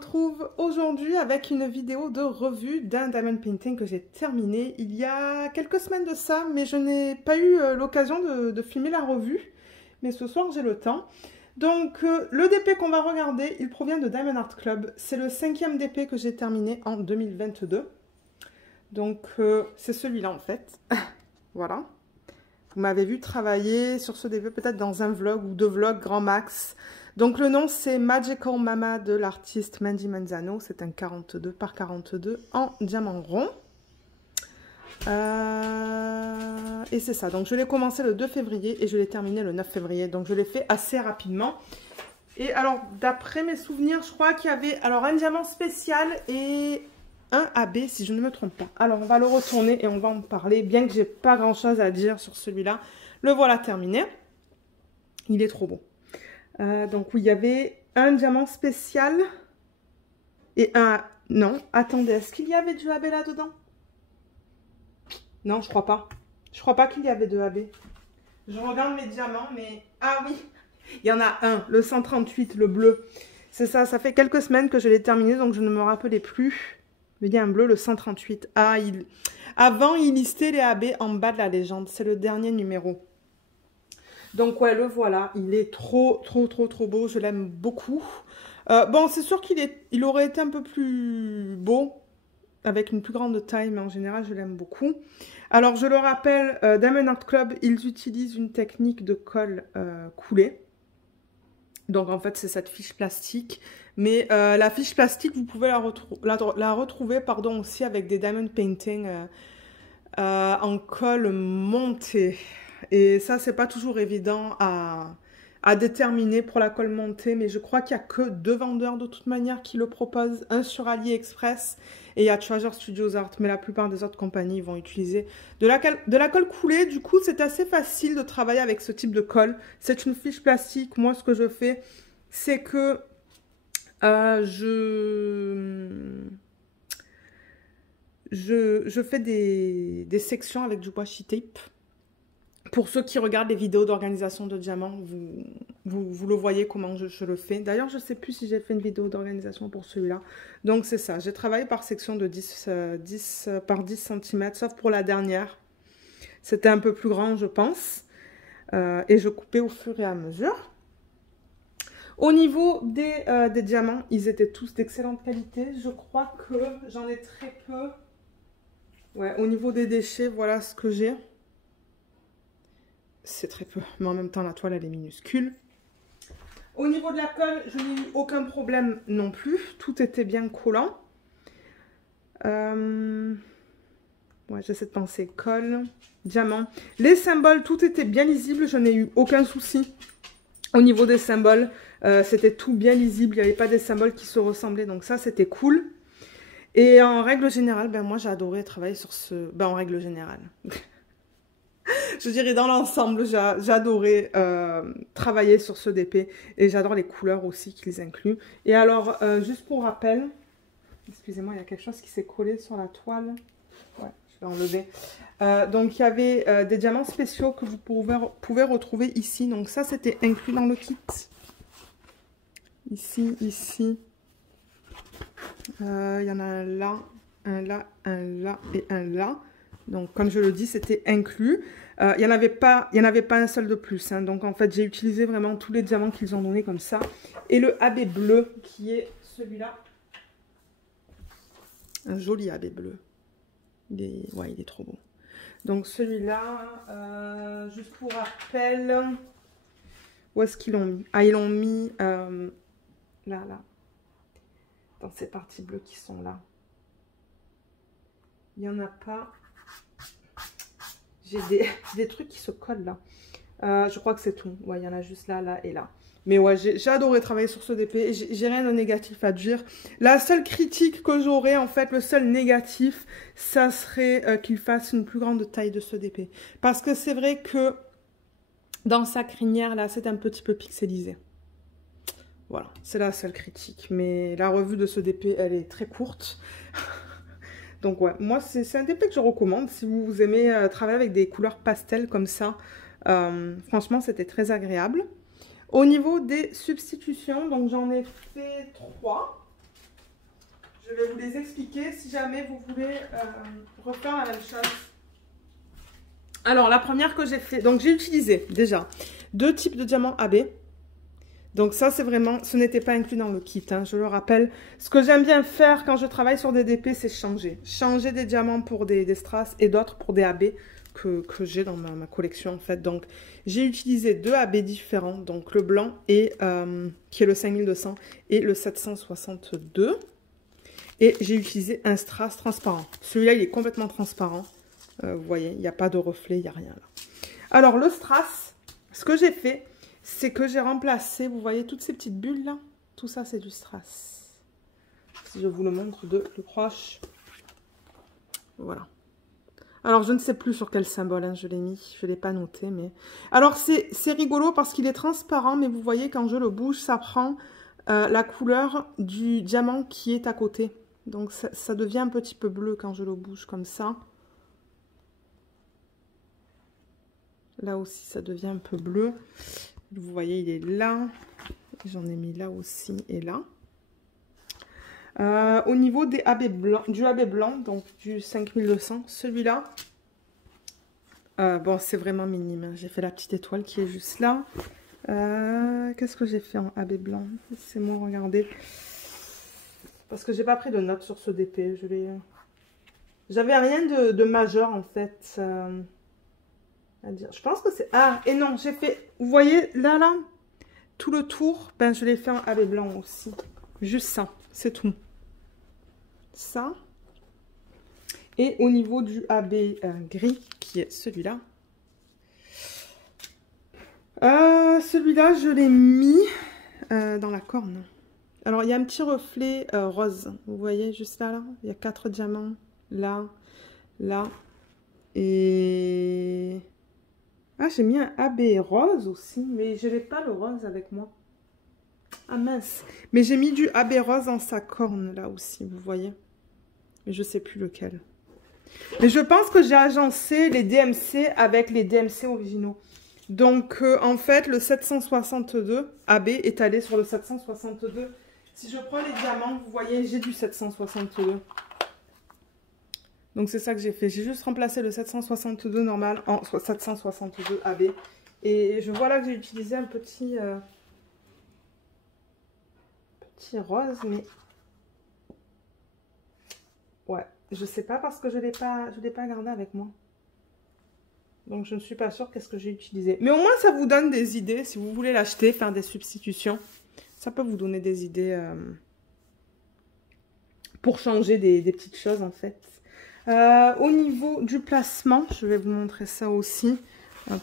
retrouve aujourd'hui avec une vidéo de revue d'un diamond painting que j'ai terminé il y a quelques semaines de ça, mais je n'ai pas eu l'occasion de filmer la revue, mais ce soir j'ai le temps. Donc le DP qu'on va regarder, il provient de Diamond Art Club, c'est le 5e DP que j'ai terminé en 2022. Donc c'est celui-là en fait, voilà. Vous m'avez vu travailler sur ce DP peut-être dans un vlog ou deux vlogs grand max. Donc le nom c'est Magical Mama de l'artiste Mandy Manzano. C'est un 42 par 42 en diamant rond. Et c'est ça. Donc je l'ai commencé le 2 février et je l'ai terminé le 9 février. Donc je l'ai fait assez rapidement. Et alors d'après mes souvenirs, je crois qu'il y avait alors un diamant spécial et un AB si je ne me trompe pas. Alors on va le retourner et on va en parler. Bien que j'ai pas grand chose à dire sur celui-là. Le voilà terminé. Il est trop beau. Donc oui, il y avait un diamant spécial et un... Non, attendez, est-ce qu'il y avait du AB là-dedans? Non, je crois pas. Je crois pas qu'il y avait de AB. Je regarde mes diamants, mais... Ah oui, il y en a un, le 138, le bleu. C'est ça, ça fait quelques semaines que je l'ai terminé, donc je ne me rappelais plus. Mais il y a un bleu, le 138. Ah, avant, il listait les AB en bas de la légende. C'est le dernier numéro. Donc ouais, le voilà, il est trop beau, je l'aime beaucoup. Bon, c'est sûr il aurait été un peu plus beau, avec une plus grande taille, mais en général, je l'aime beaucoup. Alors, je le rappelle, Diamond Art Club, ils utilisent une technique de colle coulée. Donc en fait, c'est cette fiche plastique. Mais la fiche plastique, vous pouvez la retrouver pardon, aussi avec des diamond painting en colle montée. Et ça, c'est pas toujours évident à déterminer pour la colle montée, mais je crois qu'il n'y a que 2 vendeurs de toute manière qui le proposent, un sur AliExpress et il y a Treasure Studios Art, mais la plupart des autres compagnies vont utiliser de la colle coulée. Du coup, c'est assez facile de travailler avec ce type de colle. C'est une fiche plastique. Moi, ce que je fais, c'est que je fais des sections avec du washi tape. Pour ceux qui regardent les vidéos d'organisation de diamants, vous le voyez comment je le fais. D'ailleurs, je ne sais plus si j'ai fait une vidéo d'organisation pour celui-là. Donc, c'est ça. J'ai travaillé par section de 10 par 10 cm, sauf pour la dernière. C'était un peu plus grand, je pense. Et je coupais au fur et à mesure. Au niveau des diamants, ils étaient tous d'excellente qualité. Je crois que j'en ai très peu. Ouais, au niveau des déchets, voilà ce que j'ai. C'est très peu, mais en même temps, la toile, elle est minuscule. Au niveau de la colle, je n'ai eu aucun problème non plus. Tout était bien collant. Ouais, j'essaie de penser. Colle, diamant. Les symboles, tout était bien lisible. Je n'ai eu aucun souci. Au niveau des symboles, c'était tout bien lisible. Il n'y avait pas des symboles qui se ressemblaient. Donc ça, c'était cool. Et en règle générale, ben moi, j'ai adoré travailler sur ce... Ben, en règle générale... Je dirais dans l'ensemble, j'ai adoré travailler sur ce DP et j'adore les couleurs aussi qu'ils incluent. Et alors, juste pour rappel, excusez-moi, il y a quelque chose qui s'est collé sur la toile. Ouais, je vais enlever. Donc, il y avait des diamants spéciaux que vous pouvez retrouver ici. Donc, ça, c'était inclus dans le kit. Ici. Il y en a un là, un là et un là. Donc, comme je le dis, c'était inclus. Il n'y en avait pas un seul de plus. Hein. Donc, en fait, j'ai utilisé vraiment tous les diamants qu'ils ont donnés comme ça. Et le AB bleu, qui est celui-là. Un joli AB bleu. Ouais, il est trop beau. Donc, celui-là, juste pour rappel, où est-ce qu'ils l'ont mis? Ah, ils l'ont mis là. Dans ces parties bleues qui sont là. Il n'y en a pas... J'ai des trucs qui se collent là. Je crois que c'est tout. Ouais, il y en a juste là, là et là. Mais ouais, j'ai adoré travailler sur ce DP. J'ai rien de négatif à dire. La seule critique que j'aurais, en fait, le seul négatif, ça serait qu'il fasse une plus grande taille de ce DP. Parce que c'est vrai que dans sa crinière, là, c'est un petit peu pixelisé. Voilà, c'est la seule critique. Mais la revue de ce DP, elle est très courte. Donc ouais, moi c'est un DP que je recommande si vous aimez travailler avec des couleurs pastel comme ça. Franchement, c'était très agréable. Au niveau des substitutions, donc j'en ai fait 3. Je vais vous les expliquer si jamais vous voulez refaire la même chose. Alors, la première que j'ai fait, donc j'ai utilisé déjà 2 types de diamants AB. Donc ça, c'est vraiment, ce n'était pas inclus dans le kit, hein, je le rappelle. Ce que j'aime bien faire quand je travaille sur des DP, c'est changer. Changer des diamants pour des strass et d'autres pour des AB que j'ai dans ma collection, en fait. Donc, j'ai utilisé 2 AB différents, donc le blanc, et qui est le 5200, et le 762. Et j'ai utilisé un strass transparent. Celui-là, il est complètement transparent. Vous voyez, il n'y a pas de reflet, il n'y a rien là. Alors, le strass, ce que j'ai fait, c'est que j'ai remplacé, vous voyez, toutes ces petites bulles là. Tout ça, c'est du strass. Si je vous le montre de plus proche. Voilà. Alors, je ne sais plus sur quel symbole hein, je l'ai mis. Je ne l'ai pas noté, mais... Alors, c'est rigolo parce qu'il est transparent, mais vous voyez, quand je le bouge, ça prend la couleur du diamant qui est à côté. Donc, ça devient un petit peu bleu quand je le bouge comme ça. Là aussi, ça devient un peu bleu. Vous voyez, il est là. J'en ai mis là aussi et là. Au niveau des AB blancs, du AB blanc, donc du 5200, celui-là, bon, c'est vraiment minime. Hein. J'ai fait la petite étoile qui est juste là. Qu'est-ce que j'ai fait en AB blanc? C'est moi, regardez. Parce que j'ai pas pris de notes sur ce DP. J'avais rien de majeur, en fait. À dire. Je pense que c'est... Ah, et non, j'ai fait... Vous voyez, là, tout le tour, ben, je l'ai fait en AB blanc aussi. Juste ça, c'est tout. Ça. Et au niveau du AB gris, qui est celui-là. Celui-là, je l'ai mis dans la corne. Alors, il y a un petit reflet rose. Vous voyez, juste là. Il y a 4 diamants. Là, là. Et... Ah, j'ai mis un AB rose aussi, mais je n'ai pas le rose avec moi. Ah mince. Mais j'ai mis du AB rose dans sa corne, là aussi, vous voyez. Mais je ne sais plus lequel. Mais je pense que j'ai agencé les DMC avec les DMC originaux. Donc, en fait, le 762 AB est allé sur le 762. Si je prends les diamants, vous voyez, j'ai du 762. Donc, c'est ça que j'ai fait. J'ai juste remplacé le 762 normal en 762 AB. Et je vois là que j'ai utilisé un petit rose, mais... Ouais, je sais pas parce que je l'ai pas gardé avec moi. Donc, je ne suis pas sûre qu'est-ce que j'ai utilisé. Mais au moins, ça vous donne des idées. Si vous voulez l'acheter, faire des substitutions, ça peut vous donner des idées pour changer des petites choses, en fait. Au niveau du placement, je vais vous montrer ça aussi,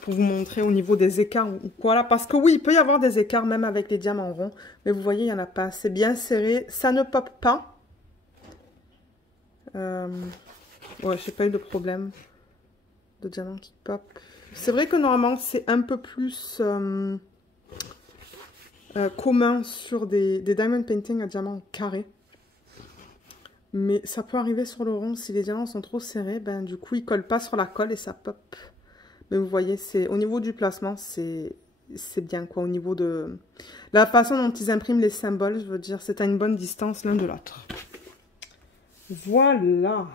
pour vous montrer au niveau des écarts ou quoi là, parce que oui, il peut y avoir des écarts même avec les diamants ronds, mais vous voyez, il n'y en a pas, c'est bien serré, ça ne pop pas. Ouais, j'ai pas eu de problème de diamants qui pop. C'est vrai que normalement, c'est un peu plus commun sur des diamond painting à diamants carrés. Mais ça peut arriver sur le rond, si les diamants sont trop serrés, ben du coup ils collent pas sur la colle et ça pop. Mais vous voyez, c'est au niveau du placement, c'est bien quoi. Au niveau de la façon dont ils impriment les symboles, je veux dire, c'est à une bonne distance l'un de l'autre. Voilà.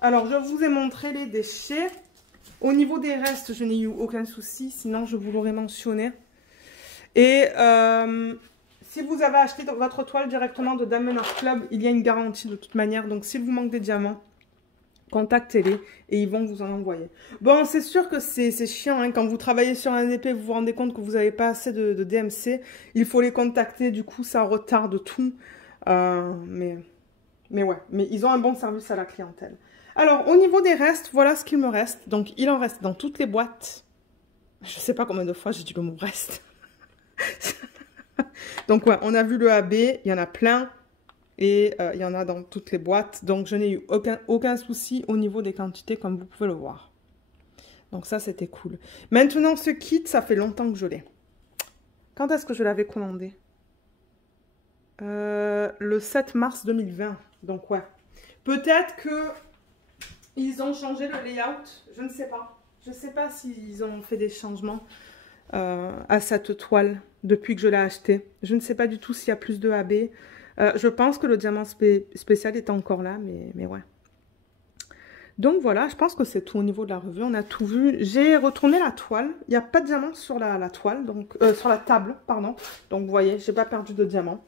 Alors, je vous ai montré les déchets. Au niveau des restes, je n'ai eu aucun souci, sinon je vous l'aurais mentionné. Et... si vous avez acheté votre toile directement de Diamond Art Club, il y a une garantie de toute manière. Donc, s'il vous manque des diamants, contactez-les et ils vont vous en envoyer. Bon, c'est sûr que c'est chiant. Hein, quand vous travaillez sur un DP, vous vous rendez compte que vous n'avez pas assez de DMC. Il faut les contacter. Du coup, ça retarde tout. Mais ouais, mais ils ont un bon service à la clientèle. Alors, au niveau des restes, voilà ce qu'il me reste. Donc, il en reste dans toutes les boîtes. Je ne sais pas combien de fois j'ai dit le mot reste. Donc ouais, on a vu le AB, il y en a plein et il y en a dans toutes les boîtes. Donc je n'ai eu aucun souci au niveau des quantités comme vous pouvez le voir. Donc ça c'était cool. Maintenant ce kit, ça fait longtemps que je l'ai. Quand est-ce que je l'avais commandé? Le 7 mars 2020. Donc ouais. Peut-être que ils ont changé le layout, je ne sais pas. Je ne sais pas s'ils ont fait des changements à cette toile depuis que je l'ai achetée. Je ne sais pas du tout s'il y a plus de AB. Je pense que le diamant spécial est encore là, mais ouais. Donc voilà, je pense que c'est tout au niveau de la revue. On a tout vu. J'ai retourné la toile. Il n'y a pas de diamant sur la toile, donc sur la table, pardon. Donc vous voyez, j'ai pas perdu de diamant.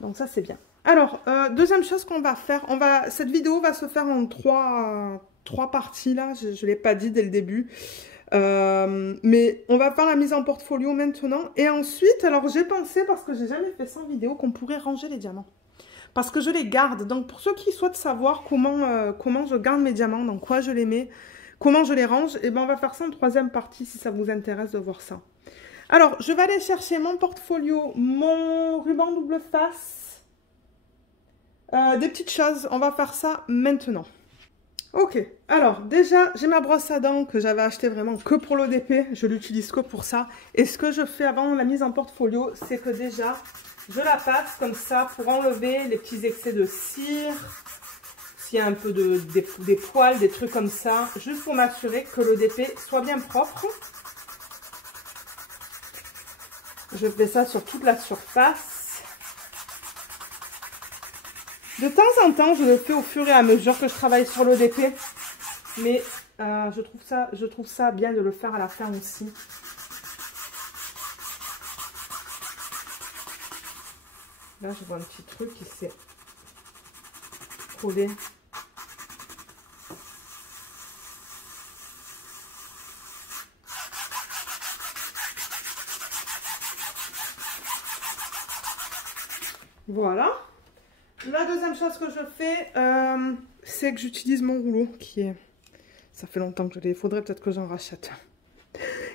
Donc ça, c'est bien. Alors, deuxième chose qu'on va faire, cette vidéo va se faire en trois parties là. Je ne l'ai pas dit dès le début. Mais on va faire la mise en portfolio maintenant. Et ensuite, alors j'ai pensé, parce que j'ai jamais fait ça en vidéo, qu'on pourrait ranger les diamants. Parce que je les garde. Donc pour ceux qui souhaitent savoir comment je garde mes diamants, dans quoi je les mets, comment je les range, et ben on va faire ça en troisième partie si ça vous intéresse de voir ça. Alors, je vais aller chercher mon portfolio, mon ruban double face, des petites choses. On va faire ça maintenant. Ok, alors déjà, j'ai ma brosse à dents que j'avais achetée vraiment que pour l'ODP. Je l'utilise que pour ça. Et ce que je fais avant la mise en portfolio, c'est que déjà, je la passe comme ça pour enlever les petits excès de cire. S'il y a un peu des poils, des trucs comme ça. Juste pour m'assurer que l'ODP soit bien propre. Je fais ça sur toute la surface. De temps en temps, je le fais au fur et à mesure que je travaille sur l'ODP. Mais je trouve ça bien de le faire à la fin aussi. Là, je vois un petit truc qui s'est collé. Voilà. La deuxième chose que je fais, c'est que j'utilise mon rouleau qui est... Ça fait longtemps que je l'ai. Il faudrait peut-être que j'en rachète.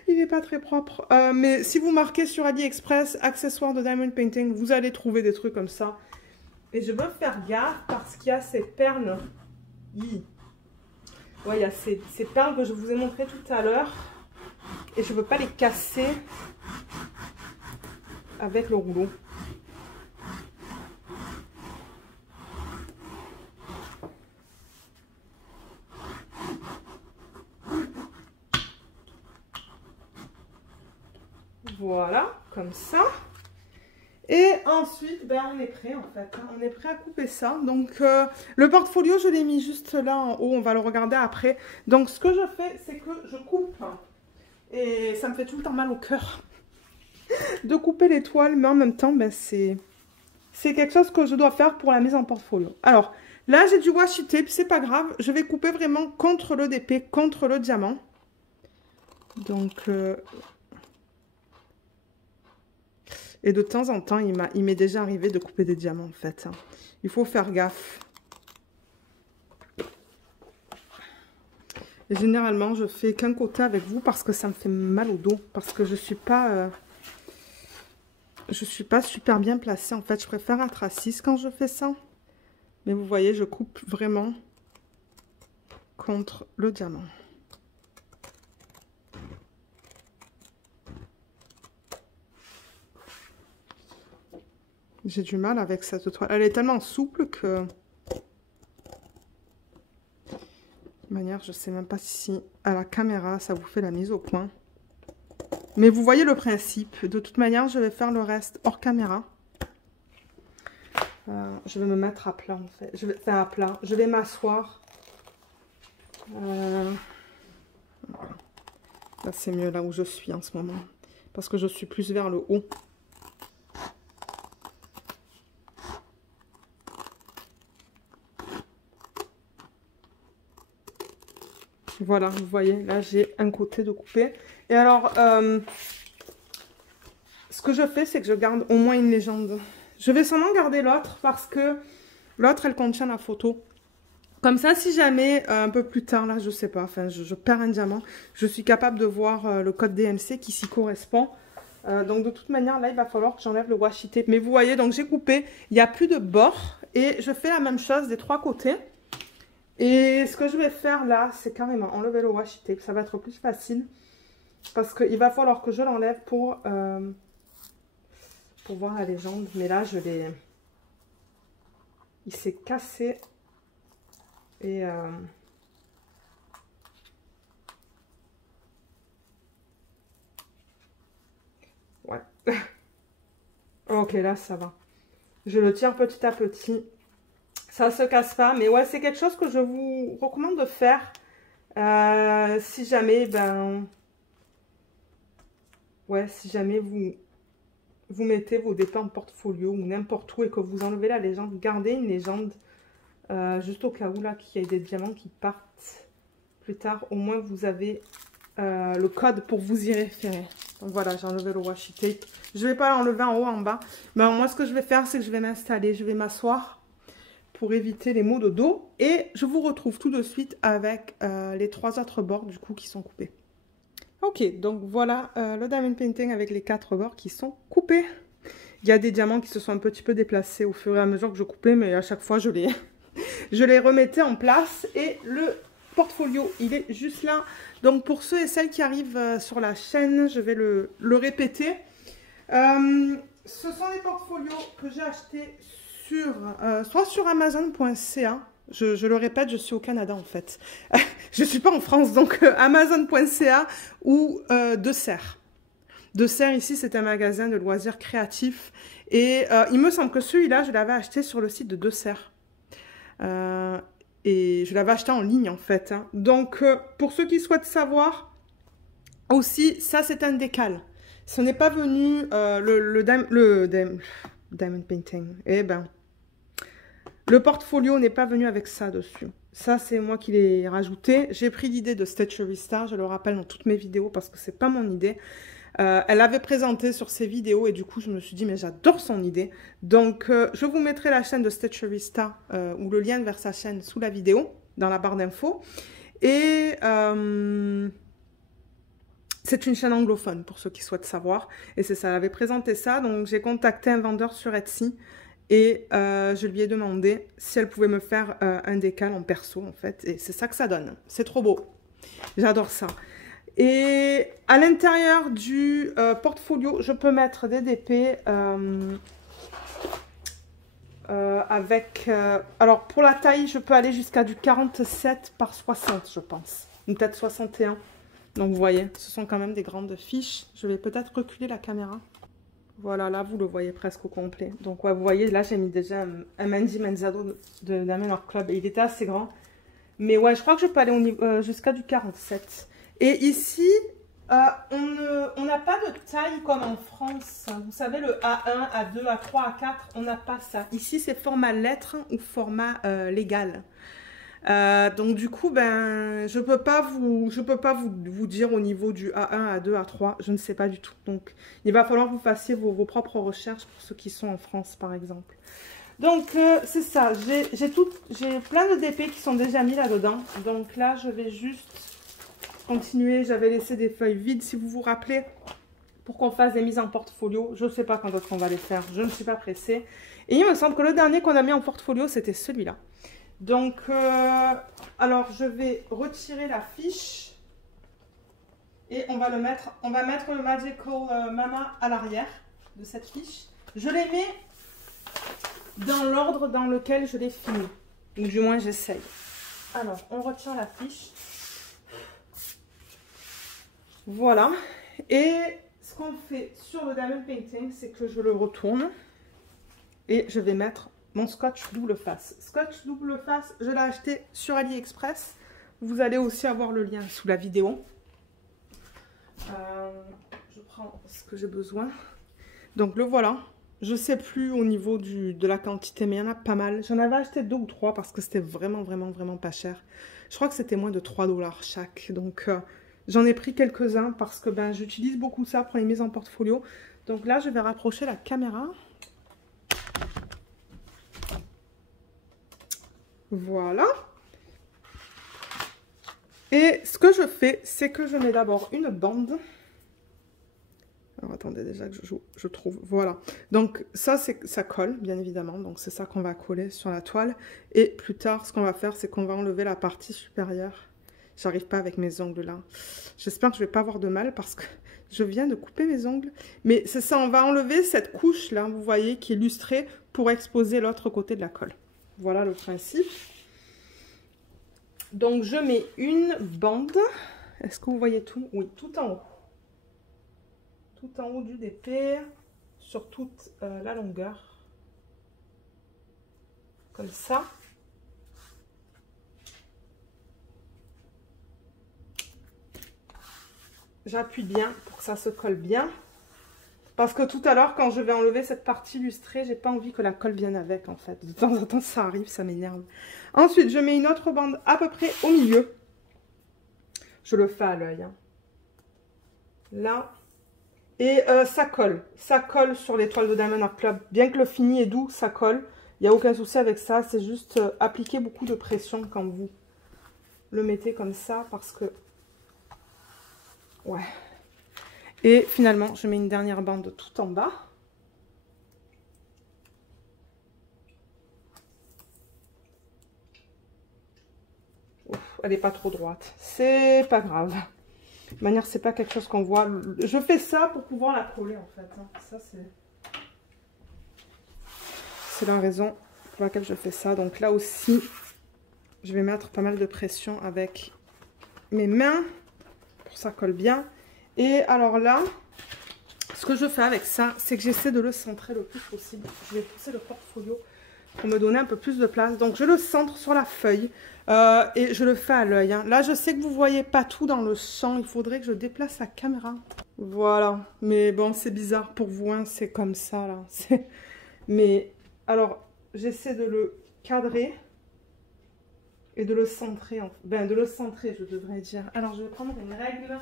Il n'est pas très propre. Mais si vous marquez sur AliExpress, accessoires de diamond painting, vous allez trouver des trucs comme ça. Et je veux faire gaffe parce qu'il y a ces perles. Ouais, il y a ces perles que je vous ai montrées tout à l'heure. Et je ne veux pas les casser avec le rouleau. Voilà, comme ça. Et ensuite, ben, on est prêt en fait. Hein. On est prêt à couper ça. Donc, le portfolio, je l'ai mis juste là en haut. On va le regarder après. Donc, ce que je fais, c'est que je coupe. Et ça me fait tout le temps mal au cœur de couper les toiles. Mais en même temps, ben, c'est quelque chose que je dois faire pour la mise en portfolio. Alors, là, j'ai du washi tape. C'est pas grave. Je vais couper vraiment contre le DP, contre le diamant. Donc... Et de temps en temps, il m'est déjà arrivé de couper des diamants, en fait. Il faut faire gaffe. Et généralement, je fais qu'un côté avec vous parce que ça me fait mal au dos. Parce que je suis pas super bien placée, en fait. Je préfère être assise quand je fais ça. Mais vous voyez, je coupe vraiment contre le diamant. J'ai du mal avec cette toile. Elle est tellement souple que... De manière, je ne sais même pas si à la caméra, ça vous fait la mise au point. Mais vous voyez le principe. De toute manière, je vais faire le reste hors caméra. Je vais me mettre à plat, en fait. Je vais faire à plat. Je vais m'asseoir. Là, c'est mieux là où je suis en ce moment. Parce que je suis plus vers le haut. Voilà, vous voyez, là j'ai un côté de coupé. Et alors, ce que je fais, c'est que je garde au moins une légende. Je vais seulement garder l'autre parce que l'autre, elle contient la photo. Comme ça, si jamais, un peu plus tard, là, je sais pas, enfin, je perds un diamant, je suis capable de voir le code DMC qui s'y correspond. Donc, de toute manière, là, il va falloir que j'enlève le washi tape. Mais vous voyez, donc j'ai coupé, il n'y a plus de bord. Et je fais la même chose des trois côtés. Et ce que je vais faire là, c'est carrément enlever le washi tape. Ça va être plus facile. Parce qu'il va falloir que je l'enlève pour voir la légende. Mais là, je l'ai... Il s'est cassé. Et... ouais. Ok, là, ça va. Je le tire petit à petit. Ça se casse pas. Mais ouais, c'est quelque chose que je vous recommande de faire. Si jamais, ouais, si jamais vous mettez vos dépôts en portfolio ou n'importe où et que vous enlevez la légende, gardez une légende juste au cas où là qu'il y ait des diamants qui partent plus tard. Au moins vous avez le code pour vous y référer. Donc voilà, j'ai enlevé le washi tape. Je vais pas l'enlever en haut, en bas. Mais moi ce que je vais faire, c'est que je vais m'installer, je vais m'asseoir pour éviter les maux de dos. Et je vous retrouve tout de suite avec les 3 autres bords du coup qui sont coupés. Ok, donc voilà le diamond painting avec les 4 bords qui sont coupés. Il y a des diamants qui se sont un petit peu déplacés au fur et à mesure que je coupais, mais à chaque fois je les remettais en place. Et le portfolio, il est juste là. Donc pour ceux et celles qui arrivent sur la chaîne, je vais le répéter. Ce sont des portfolios que j'ai achetés soit sur Amazon.ca. Je le répète, je suis au Canada en fait. Je ne suis pas en France, donc Amazon.ca ou De Serre. De Serre, ici, c'est un magasin de loisirs créatifs. Et il me semble que celui-là, je l'avais acheté sur le site de De Serre. Et je l'avais acheté en ligne en fait. Hein. Donc, pour ceux qui souhaitent savoir, aussi, ça c'est un décal. Ce n'est pas venu le diamond painting. Eh ben, le portfolio n'est pas venu avec ça dessus. Ça, c'est moi qui l'ai rajouté. J'ai pris l'idée de Stitchery Star, je le rappelle dans toutes mes vidéos parce que c'est pas mon idée. Elle l'avait présenté sur ses vidéos et du coup, je me suis dit, mais j'adore son idée. Donc, je vous mettrai la chaîne de Stitchery Star ou le lien vers sa chaîne sous la vidéo, dans la barre d'infos. Et c'est une chaîne anglophone pour ceux qui souhaitent savoir. Et c'est ça, elle avait présenté ça. Donc, j'ai contacté un vendeur sur Etsy. Et je lui ai demandé si elle pouvait me faire un décal en perso, en fait. Et c'est ça que ça donne. C'est trop beau. J'adore ça. Et à l'intérieur du portfolio, je peux mettre des DP avec... alors, pour la taille, je peux aller jusqu'à du 47 par 60, je pense. Ou peut-être 61. Donc, vous voyez, ce sont quand même des grandes fiches. Je vais peut-être reculer la caméra. Voilà, là, vous le voyez presque au complet. Donc, ouais, vous voyez, là, j'ai mis déjà un Mandy Menzado de Manor Club. Et il était assez grand. Mais ouais, je crois que je peux aller jusqu'à du 47. Et ici, on n'a pas de taille comme en France. Vous savez, le A1, A2, A3, A4, on n'a pas ça. Ici, c'est format lettre ou format légal. Donc du coup, ben, je peux pas vous dire au niveau du A1, A2, A3, je ne sais pas du tout. Donc, il va falloir que vous fassiez vos propres recherches pour ceux qui sont en France, par exemple. Donc, c'est ça. J'ai plein de DP qui sont déjà mis là-dedans. Donc là, je vais juste continuer. J'avais laissé des feuilles vides, si vous vous rappelez, pour qu'on fasse des mises en portfolio. Je ne sais pas quand est-ce qu'on va les faire. Je ne suis pas pressée. Et il me semble que le dernier qu'on a mis en portfolio, c'était celui-là. Donc, alors je vais retirer la fiche et on va mettre le Magical Mama à l'arrière de cette fiche. Je les mets dans l'ordre dans lequel je les finis, ou du moins j'essaye. Alors, on retire la fiche. Voilà. Et ce qu'on fait sur le diamond painting, c'est que je le retourne et je vais mettre mon scotch double face. Scotch double face, je l'ai acheté sur AliExpress. Vous allez aussi avoir le lien sous la vidéo. Je prends ce que j'ai besoin. Donc le voilà. Je ne sais plus au niveau de la quantité, mais il y en a pas mal. J'en avais acheté 2 ou 3 parce que c'était vraiment pas cher. Je crois que c'était moins de 3 $ chaque. Donc j'en ai pris quelques-uns parce que ben, j'utilise beaucoup ça pour les mises en portfolio. Donc là, je vais rapprocher la caméra. Voilà. Et ce que je fais, c'est que je mets d'abord une bande. Alors attendez déjà que je trouve. Voilà. Donc ça colle, bien évidemment. Donc c'est ça qu'on va coller sur la toile. Et plus tard, ce qu'on va faire, c'est qu'on va enlever la partie supérieure. J'arrive pas avec mes ongles là. J'espère que je vais pas avoir de mal parce que je viens de couper mes ongles. Mais c'est ça, on va enlever cette couche là, vous voyez, qui est lustrée pour exposer l'autre côté de la colle. Voilà le principe. Donc, je mets une bande. Est-ce que vous voyez tout? Oui, tout en haut. Tout en haut du DP, sur toute la longueur. comme ça. J'appuie bien pour que ça se colle bien. Parce que tout à l'heure, quand je vais enlever cette partie lustrée, j'ai pas envie que la colle vienne avec, en fait. De temps en temps, ça arrive, ça m'énerve. Ensuite, je mets une autre bande à peu près au milieu. Je le fais à l'œil. Hein. Là. Et ça colle. Ça colle sur l'étoile de Diamond Art Club. Bien que le fini est doux, ça colle. Il n'y a aucun souci avec ça. C'est juste appliquer beaucoup de pression quand vous le mettez comme ça. Parce que... Ouais. Et finalement, je mets une dernière bande tout en bas. Ouf, elle n'est pas trop droite. C'est pas grave. De toute manière, c'est pas quelque chose qu'on voit. Je fais ça pour pouvoir la coller, en fait. Ça, c'est la raison pour laquelle je fais ça. Donc là aussi, je vais mettre pas mal de pression avec mes mains pour que ça colle bien. Et alors là, ce que je fais avec ça, c'est que j'essaie de le centrer le plus possible. Je vais pousser le portfolio pour me donner un peu plus de place. Donc je le centre sur la feuille et je le fais à l'œil. Hein. Là, je sais que vous ne voyez pas tout dans le champ. Il faudrait que je déplace la caméra. Voilà. Mais bon, c'est bizarre pour vous. Hein. C'est comme ça, là. Mais alors, j'essaie de le cadrer et de le centrer. Ben, de le centrer, je devrais dire. Alors, je vais prendre une règle.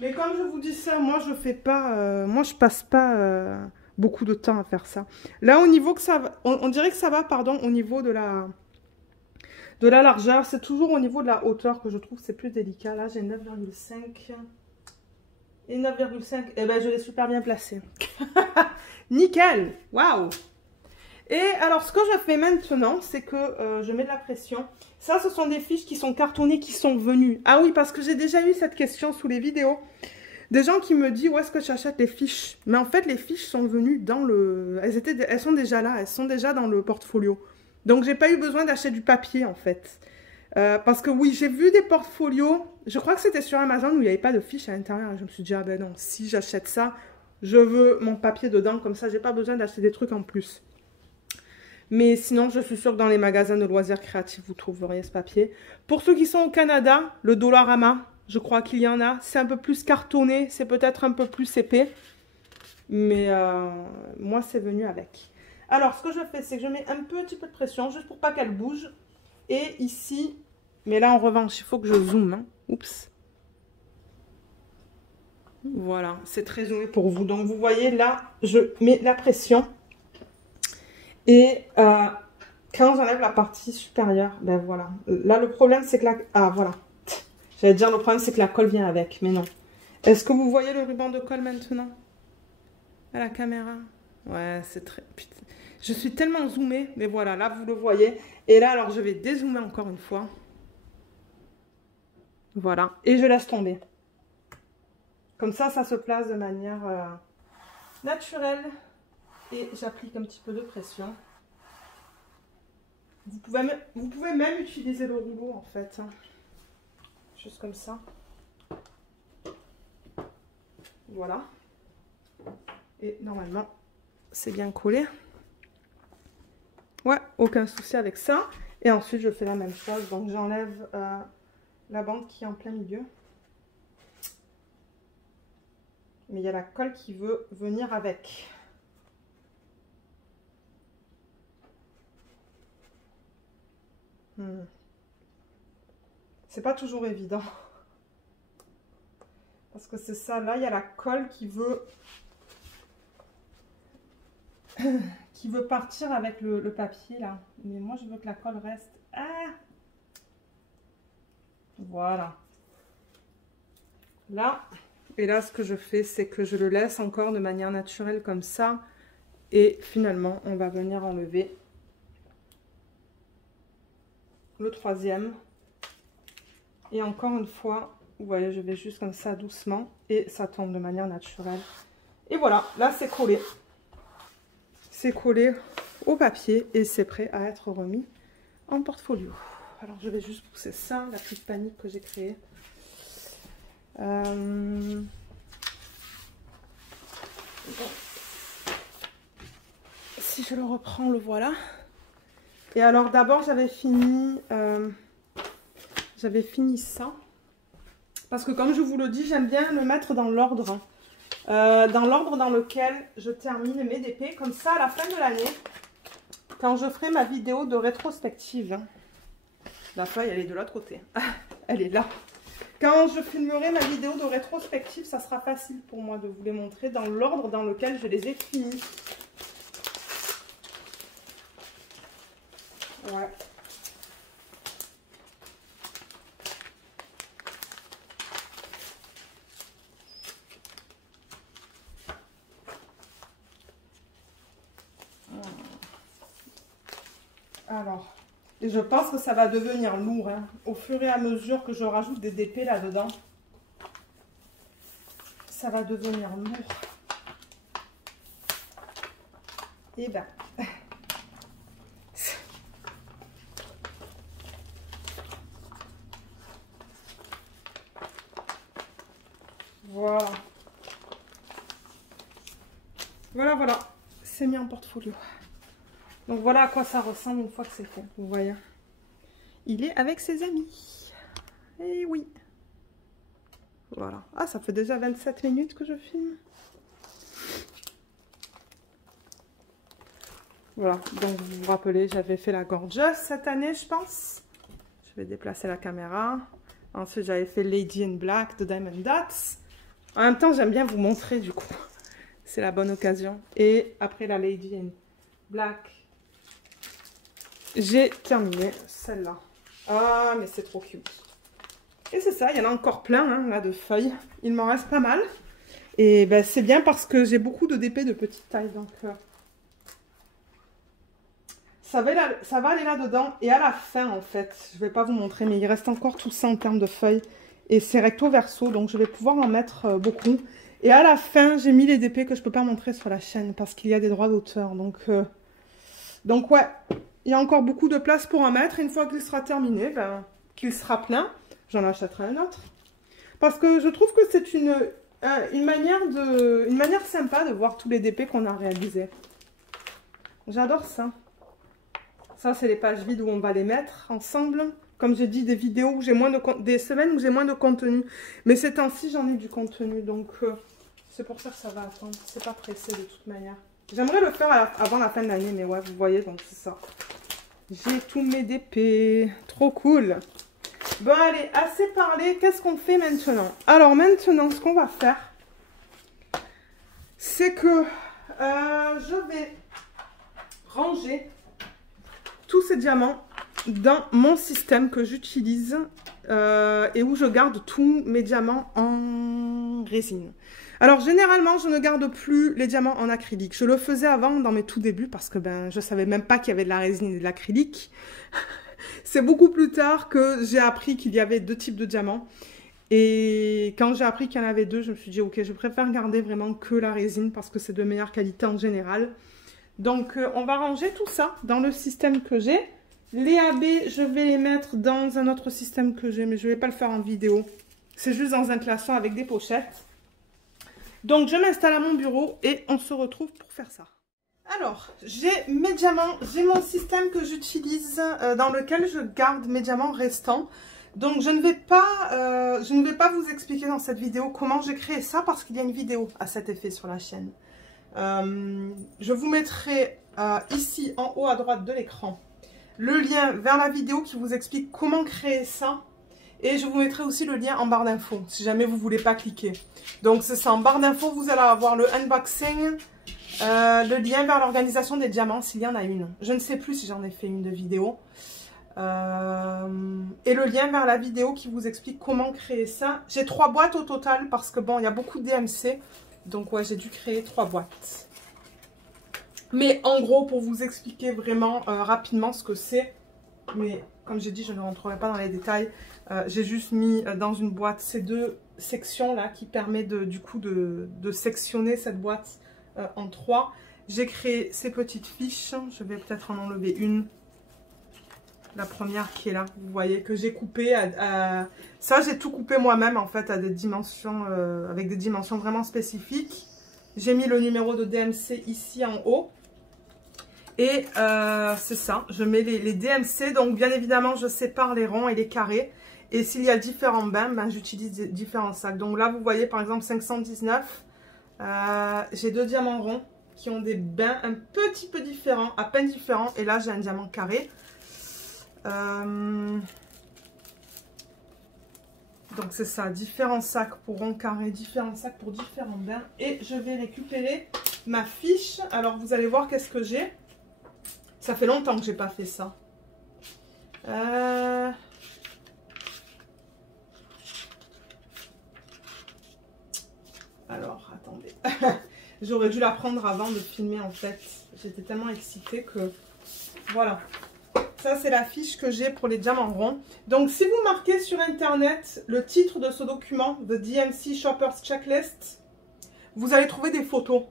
Mais comme je vous dis ça, moi, je fais pas... moi, je passe pas... beaucoup de temps à faire ça. Là, au niveau que ça va, on dirait que ça va, pardon, au niveau de la largeur. C'est toujours au niveau de la hauteur que je trouve c'est plus délicat. Là, j'ai 9,5 et 9,5. Eh ben, je l'ai super bien placé. Nickel. Waouh. Et alors, ce que je fais maintenant, c'est que je mets de la pression. Ça, ce sont des fiches qui sont cartonnées, qui sont venues. Ah oui, parce que j'ai déjà eu cette question sous les vidéos. Des gens qui me disent où est-ce que j'achète les fiches. Mais en fait, les fiches sont venues dans le... Elles sont déjà là, elles sont déjà dans le portfolio. Donc, j'ai pas eu besoin d'acheter du papier, en fait. Parce que oui, j'ai vu des portfolios. Je crois que c'était sur Amazon où il n'y avait pas de fiches à l'intérieur. Et je me suis dit, ah ben non, si j'achète ça, je veux mon papier dedans. Comme ça, j'ai pas besoin d'acheter des trucs en plus. Mais sinon, je suis sûre que dans les magasins de loisirs créatifs, vous trouveriez ce papier. Pour ceux qui sont au Canada, le Dollarama... Je crois qu'il y en a. C'est un peu plus cartonné. C'est peut-être un peu plus épais. Mais moi, c'est venu avec. Alors, ce que je fais, c'est que je mets un petit peu de pression. Juste pour pas qu'elle bouge. Et ici... Mais là, en revanche, il faut que je zoome. Hein. Oups. Voilà. C'est très zoomé pour vous. Donc, vous voyez, là, je mets la pression. Et quand j'enlève la partie supérieure, ben voilà. Là, le problème, c'est que la... Ah, voilà. J'allais dire, le problème, c'est que la colle vient avec, mais non. Est-ce que vous voyez le ruban de colle maintenant? À la caméra? Ouais, c'est très... Putain. Je suis tellement zoomée, mais voilà, là, vous le voyez. Et là, alors, je vais dézoomer encore une fois. Voilà, et je laisse tomber. Comme ça se place de manière naturelle. Et j'applique un petit peu de pression. Vous pouvez même utiliser le rouleau, en fait. Hein. Juste comme ça. Voilà. Et normalement, c'est bien collé. Ouais, aucun souci avec ça. Et ensuite, je fais la même chose. Donc, j'enlève la bande qui est en plein milieu. Mais il y a la colle qui veut venir avec. C'est pas toujours évident. Parce que c'est ça, là, il y a la colle qui veut... qui veut partir avec le papier, là. Mais moi, je veux que la colle reste... Ah! Voilà. Là. Et là, ce que je fais, c'est que je le laisse encore de manière naturelle comme ça. Et finalement, on va venir enlever le troisième. Et encore une fois, vous voyez, je vais juste comme ça doucement. Et ça tombe de manière naturelle. Et voilà, là, c'est collé. C'est collé au papier et c'est prêt à être remis en portfolio. Alors, je vais juste pousser ça, la petite panique que j'ai créée. Bon. Si je le reprends, le voilà. Et alors d'abord j'avais fini ça. Parce que comme je vous le dis, j'aime bien le mettre dans l'ordre. Dans l'ordre dans lequel je termine mes DP. Comme ça, à la fin de l'année, quand je ferai ma vidéo de rétrospective. La feuille, elle est de l'autre côté. Elle est là. Quand je filmerai ma vidéo de rétrospective, ça sera facile pour moi de vous les montrer dans l'ordre dans lequel je les ai finis. Ouais. Alors, et je pense que ça va devenir lourd, hein, au fur et à mesure que je rajoute des DP là-dedans. Ça va devenir lourd. Et ben... Voilà. Voilà. C'est mis en portfolio. Donc voilà à quoi ça ressemble une fois que c'est fait. Vous voyez. Il est avec ses amis. Et oui. Voilà. Ah, ça fait déjà 27 minutes que je filme. Voilà. Donc vous vous rappelez, j'avais fait la Gorgeous cette année, je pense. Je vais déplacer la caméra. Ensuite, j'avais fait Lady in Black de Diamond Dots. En même temps, j'aime bien vous montrer du coup. C'est la bonne occasion. Et après la Lady in Black, j'ai terminé celle-là. Ah, mais c'est trop cute. Et c'est ça, il y en a encore plein hein, là de feuilles. Il m'en reste pas mal. Et ben, c'est bien parce que j'ai beaucoup de DP de petite taille. Donc ça va aller là-dedans. Et à la fin, en fait, je ne vais pas vous montrer, mais il reste encore tout ça en termes de feuilles. Et c'est recto verso, donc je vais pouvoir en mettre beaucoup. Et à la fin, j'ai mis les DP que je ne peux pas montrer sur la chaîne parce qu'il y a des droits d'auteur. Donc ouais, il y a encore beaucoup de place pour en mettre. Une fois qu'il sera terminé, ben, qu'il sera plein, j'en achèterai un autre. Parce que je trouve que c'est une manière sympa de voir tous les DP qu'on a réalisés. J'adore ça. Ça, c'est les pages vides où on va les mettre ensemble. Comme j'ai dit, des vidéos où j'ai des semaines où j'ai moins de contenu. Mais ces temps-ci, j'en ai du contenu. Donc, c'est pour ça que ça va attendre. C'est pas pressé de toute manière. J'aimerais le faire avant la fin de l'année. Mais ouais, vous voyez, donc c'est ça. J'ai tous mes DP. Trop cool. Bon, allez, assez parlé. Qu'est-ce qu'on fait maintenant? Alors, maintenant, ce qu'on va faire, c'est que je vais ranger tous ces diamants dans mon système que j'utilise et où je garde tous mes diamants en résine. Alors généralement je ne garde plus les diamants en acrylique. Je le faisais avant dans mes tout débuts parce que ben je savais même pas qu'il y avait de la résine et de l'acrylique. C'est beaucoup plus tard que j'ai appris qu'il y avait deux types de diamants. Et quand j'ai appris qu'il y en avait deux, je me suis dit ok, je préfère garder vraiment que la résine parce que c'est de meilleure qualité en général. Donc on va ranger tout ça dans le système que j'ai. Les AB, je vais les mettre dans un autre système que j'ai, mais je ne vais pas le faire en vidéo. C'est juste dans un classeur avec des pochettes. Donc, je m'installe à mon bureau et on se retrouve pour faire ça. Alors, j'ai mes diamants, j'ai mon système que j'utilise dans lequel je garde mes diamants restants. Donc, je ne vais pas vous expliquer dans cette vidéo comment j'ai créé ça parce qu'il y a une vidéo à cet effet sur la chaîne. Je vous mettrai ici en haut à droite de l'écran le lien vers la vidéo qui vous explique comment créer ça. Et je vous mettrai aussi le lien en barre d'infos, si jamais vous ne voulez pas cliquer. Donc c'est ça, en barre d'infos, vous allez avoir le unboxing, le lien vers l'organisation des diamants, s'il y en a une. Je ne sais plus si j'en ai fait une de vidéo. Et le lien vers la vidéo qui vous explique comment créer ça. J'ai 3 boîtes au total, parce que bon, il y a beaucoup de DMC. Donc ouais, j'ai dû créer 3 boîtes. Mais en gros, pour vous expliquer vraiment rapidement ce que c'est, mais comme j'ai dit, je ne rentrerai pas dans les détails, j'ai juste mis dans une boîte ces deux sections là qui permettent du coup de sectionner cette boîte en 3. J'ai créé ces petites fiches, je vais peut-être en enlever une. La première qui est là, vous voyez, que j'ai coupé ça j'ai tout coupé moi-même en fait à des dimensions, avec des dimensions vraiment spécifiques. J'ai mis le numéro de DMC ici en haut. Et c'est ça, je mets les DMC. Donc bien évidemment, je sépare les ronds et les carrés. Et s'il y a différents bains, ben, j'utilise différents sacs. Donc là, vous voyez par exemple 519. J'ai 2 diamants ronds qui ont des bains un petit peu différents, à peine différents. Et là, j'ai un diamant carré. Donc c'est ça, différents sacs pour ronds carrés, différents sacs pour différents bains. Et je vais récupérer ma fiche. Alors vous allez voir qu'est-ce que j'ai. Ça fait longtemps que j'ai pas fait ça. Alors, attendez. J'aurais dû la prendre avant de filmer en fait. J'étais tellement excitée que... Voilà. Ça, c'est la fiche que j'ai pour les diamants ronds. Donc, si vous marquez sur Internet le titre de ce document, The DMC Shoppers Checklist, vous allez trouver des photos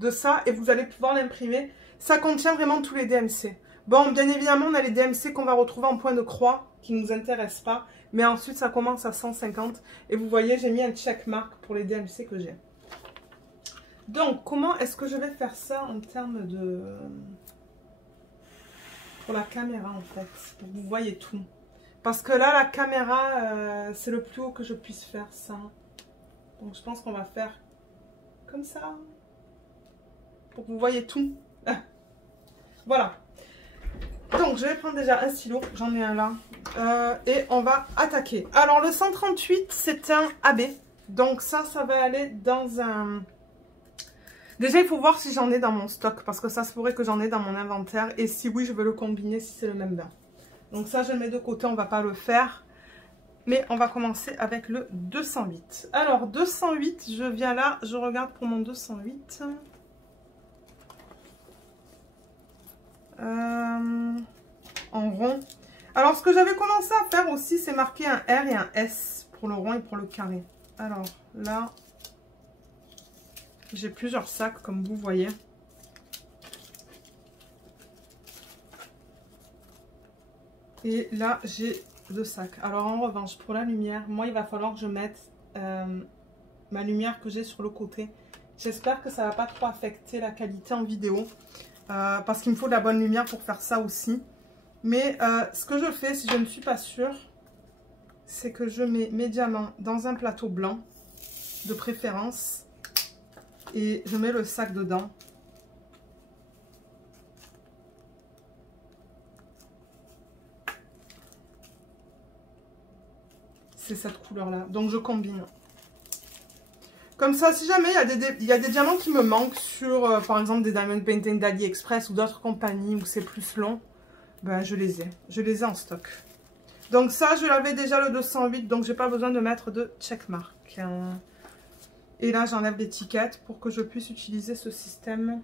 de ça et vous allez pouvoir l'imprimer. Ça contient vraiment tous les DMC. Bon, bien évidemment, on a les DMC qu'on va retrouver en point de croix, qui ne nous intéressent pas. Mais ensuite, ça commence à 150. Et vous voyez, j'ai mis un checkmark pour les DMC que j'ai. Donc, comment est-ce que je vais faire ça en termes de... Pour la caméra, en fait. Pour que vous voyez tout. Parce que là, la caméra, c'est le plus haut que je puisse faire ça. Donc, je pense qu'on va faire comme ça. Pour que vous voyez tout. Voilà. Donc, je vais prendre déjà un stylo. J'en ai un là. Et on va attaquer. Alors, le 138, c'est un AB. Donc, ça va aller dans un... Déjà, il faut voir si j'en ai dans mon stock. Parce que ça se pourrait que j'en ai dans mon inventaire. Et si oui, je veux le combiner si c'est le même bain. Donc, ça, je le mets de côté. On ne va pas le faire. Mais on va commencer avec le 208. Alors, 208, je viens là. Je regarde pour mon 208. En rond. Alors, ce que j'avais commencé à faire aussi, c'est marquer un R et un S pour le rond et pour le carré. Alors, là, j'ai plusieurs sacs, comme vous voyez. Et là, j'ai 2 sacs. Alors, en revanche, pour la lumière, moi, il va falloir que je mette ma lumière que j'ai sur le côté. J'espère que ça ne va pas trop affecter la qualité en vidéo. Parce qu'il me faut de la bonne lumière pour faire ça aussi. Mais ce que je fais, si je ne suis pas sûre, c'est que je mets mes diamants dans un plateau blanc, de préférence. Et je mets le sac dedans. C'est cette couleur-là. Donc je combine. Comme ça, si jamais il y a des diamants qui me manquent sur, par exemple, des Diamond Painting d'AliExpress ou d'autres compagnies où c'est plus long, ben je les ai. Je les ai en stock. Donc ça, je l'avais déjà le 208, donc j'ai pas besoin de mettre de checkmark. Et là, j'enlève l'étiquette pour que je puisse utiliser ce système.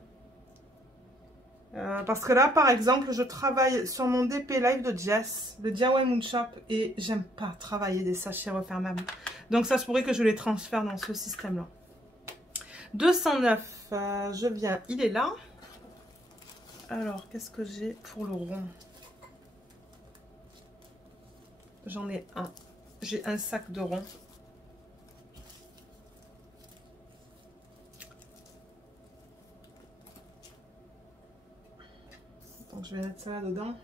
Parce que là, par exemple, je travaille sur mon DP Live de Jess, le DIY Moon Shop, et j'aime pas travailler des sachets refermables. Donc ça se pourrait que je les transfère dans ce système-là. 209, je viens, il est là. Alors, qu'est-ce que j'ai pour le rond? J'en ai un. J'ai un sac de rond. Donc je vais mettre ça là-dedans.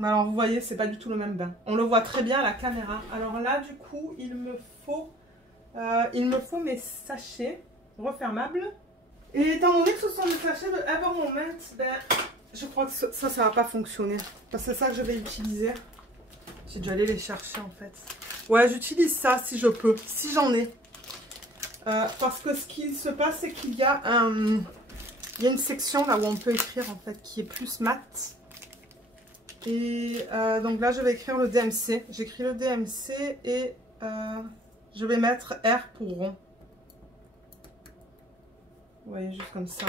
Alors vous voyez, c'est pas du tout le même bain. On le voit très bien à la caméra. Alors là, du coup, il me faut mes sachets refermables. Et étant donné que ce sont des sachets de Evermoment, ben, je crois que ça va pas fonctionner. Parce que c'est ça que je vais utiliser. J'ai dû aller les chercher en fait. Ouais, j'utilise ça si je peux, si j'en ai. Parce que ce qui se passe, c'est qu'il y a une section là où on peut écrire en fait qui est plus mat. Et donc là, je vais écrire le DMC. J'écris le DMC et je vais mettre R pour rond. Vous voyez, juste comme ça.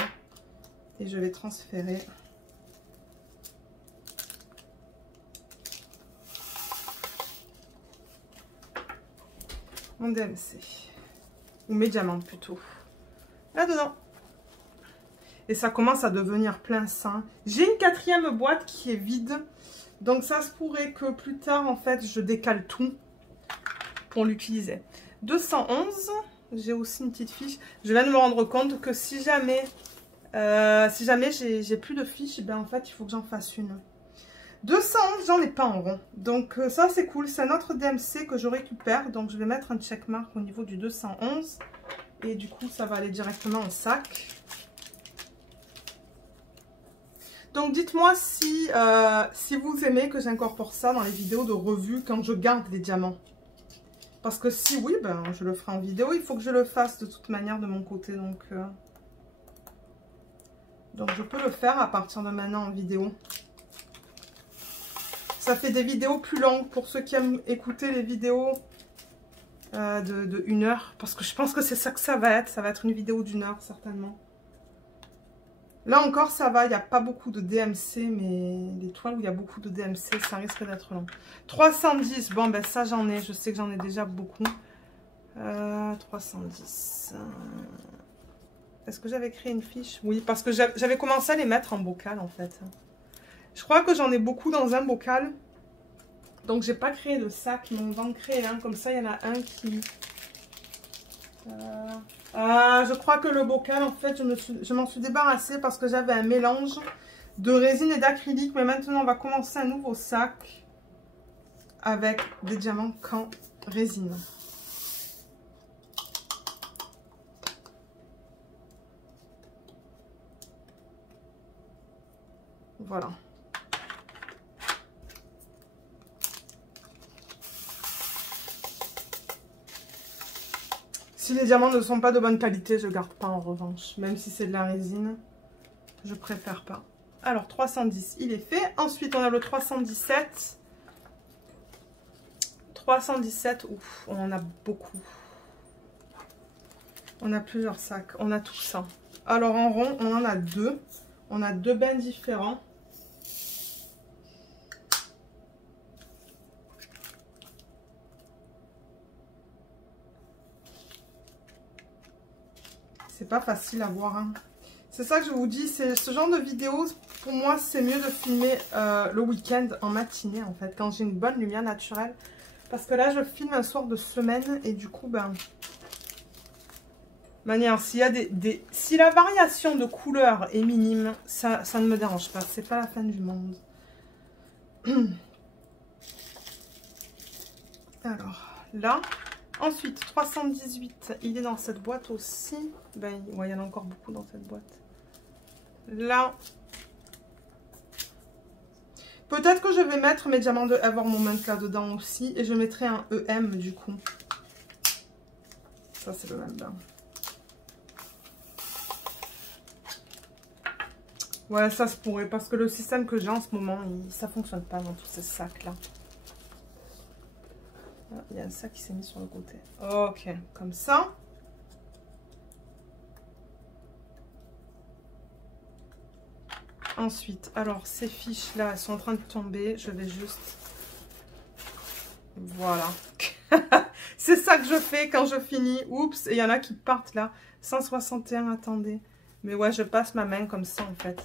Et je vais transférer. Mon DMC. Ou mes diamants plutôt. Là-dedans. Et ça commence à devenir plein sein. J'ai une 4e boîte qui est vide. Donc ça se pourrait que plus tard, en fait, je décale tout pour l'utiliser. 211. j'ai aussi une petite fiche. Je viens de me rendre compte que si jamais j'ai plus de fiches, ben en fait, il faut que j'en fasse une. 211, j'en ai pas en rond. Donc ça, c'est cool. C'est un autre DMC que je récupère. Donc je vais mettre un checkmark au niveau du 211. Et du coup, ça va aller directement en sac. Donc dites-moi si vous aimez que j'incorpore ça dans les vidéos de revue quand je garde des diamants. Parce que si oui, ben, je le ferai en vidéo. Il faut que je le fasse de toute manière de mon côté. Donc je peux le faire à partir de maintenant en vidéo. Ça fait des vidéos plus longues pour ceux qui aiment écouter les vidéos de 1 heure. Parce que je pense que c'est ça que ça va être. Ça va être une vidéo d'1 heure certainement. Là encore, ça va, il n'y a pas beaucoup de DMC, mais les toiles où il y a beaucoup de DMC, ça risque d'être long. 310, bon, ben ça j'en ai, je sais que j'en ai déjà beaucoup. 310. Est-ce que j'avais créé une fiche? Oui, parce que j'avais commencé à les mettre en bocal, en fait. Je crois que j'en ai beaucoup dans un bocal. Donc, j'ai pas créé de sac, mais on va en créer un. Comme ça, il y en a un qui... je crois que le bocal, en fait, je m'en suis débarrassée parce que j'avais un mélange de résine et d'acrylique. Mais maintenant, on va commencer un nouveau sac avec des diamants qu'en résine. Voilà. Si les diamants ne sont pas de bonne qualité, je garde pas en revanche. Même si c'est de la résine, je préfère pas. Alors 310, il est fait. Ensuite, on a le 317. 317, ouf, on en a beaucoup. On a plusieurs sacs, on a tout ça. Alors en rond, on en a 2. On a 2 bains différents. C'est pas facile à voir. Hein. C'est ça que je vous dis, c'est ce genre de vidéo, pour moi, c'est mieux de filmer le week-end en matinée, en fait, quand j'ai une bonne lumière naturelle. Parce que là, je filme un soir de semaine et du coup, ben... manière, s'il y a si la variation de couleur est minime, ça ne me dérange pas. C'est pas la fin du monde. Alors, là... Ensuite, 318, il est dans cette boîte aussi. Ben, ouais, il y en a encore beaucoup dans cette boîte. Là. Peut-être que je vais mettre mes diamants de Ever Moment là-dedans aussi. Et je mettrai un EM du coup. Ça, c'est le même bain. Ouais, ça se pourrait. Parce que le système que j'ai en ce moment, ça ne fonctionne pas dans tous ces sacs-là. Il y a un sac qui s'est mis sur le côté. Ok, comme ça. Ensuite, alors ces fiches-là, elles sont en train de tomber. Je vais juste... Voilà. C'est ça que je fais quand je finis. Oups, et il y en a qui partent là. 161, attendez. Mais ouais, je passe ma main comme ça en fait.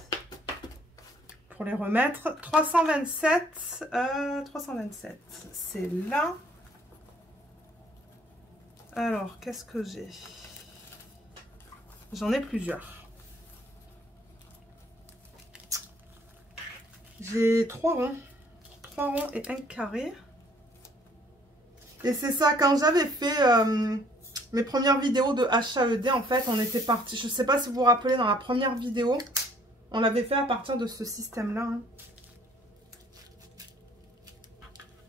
Pour les remettre. 327. 327. C'est là. Alors, qu'est-ce que j'ai? J'en ai plusieurs. J'ai 3 ronds. 3 ronds et 1 carré. Et c'est ça, quand j'avais fait mes premières vidéos de HAED, en fait, on était parti. Je ne sais pas si vous vous rappelez, dans la première vidéo, on l'avait fait à partir de ce système-là. Hein.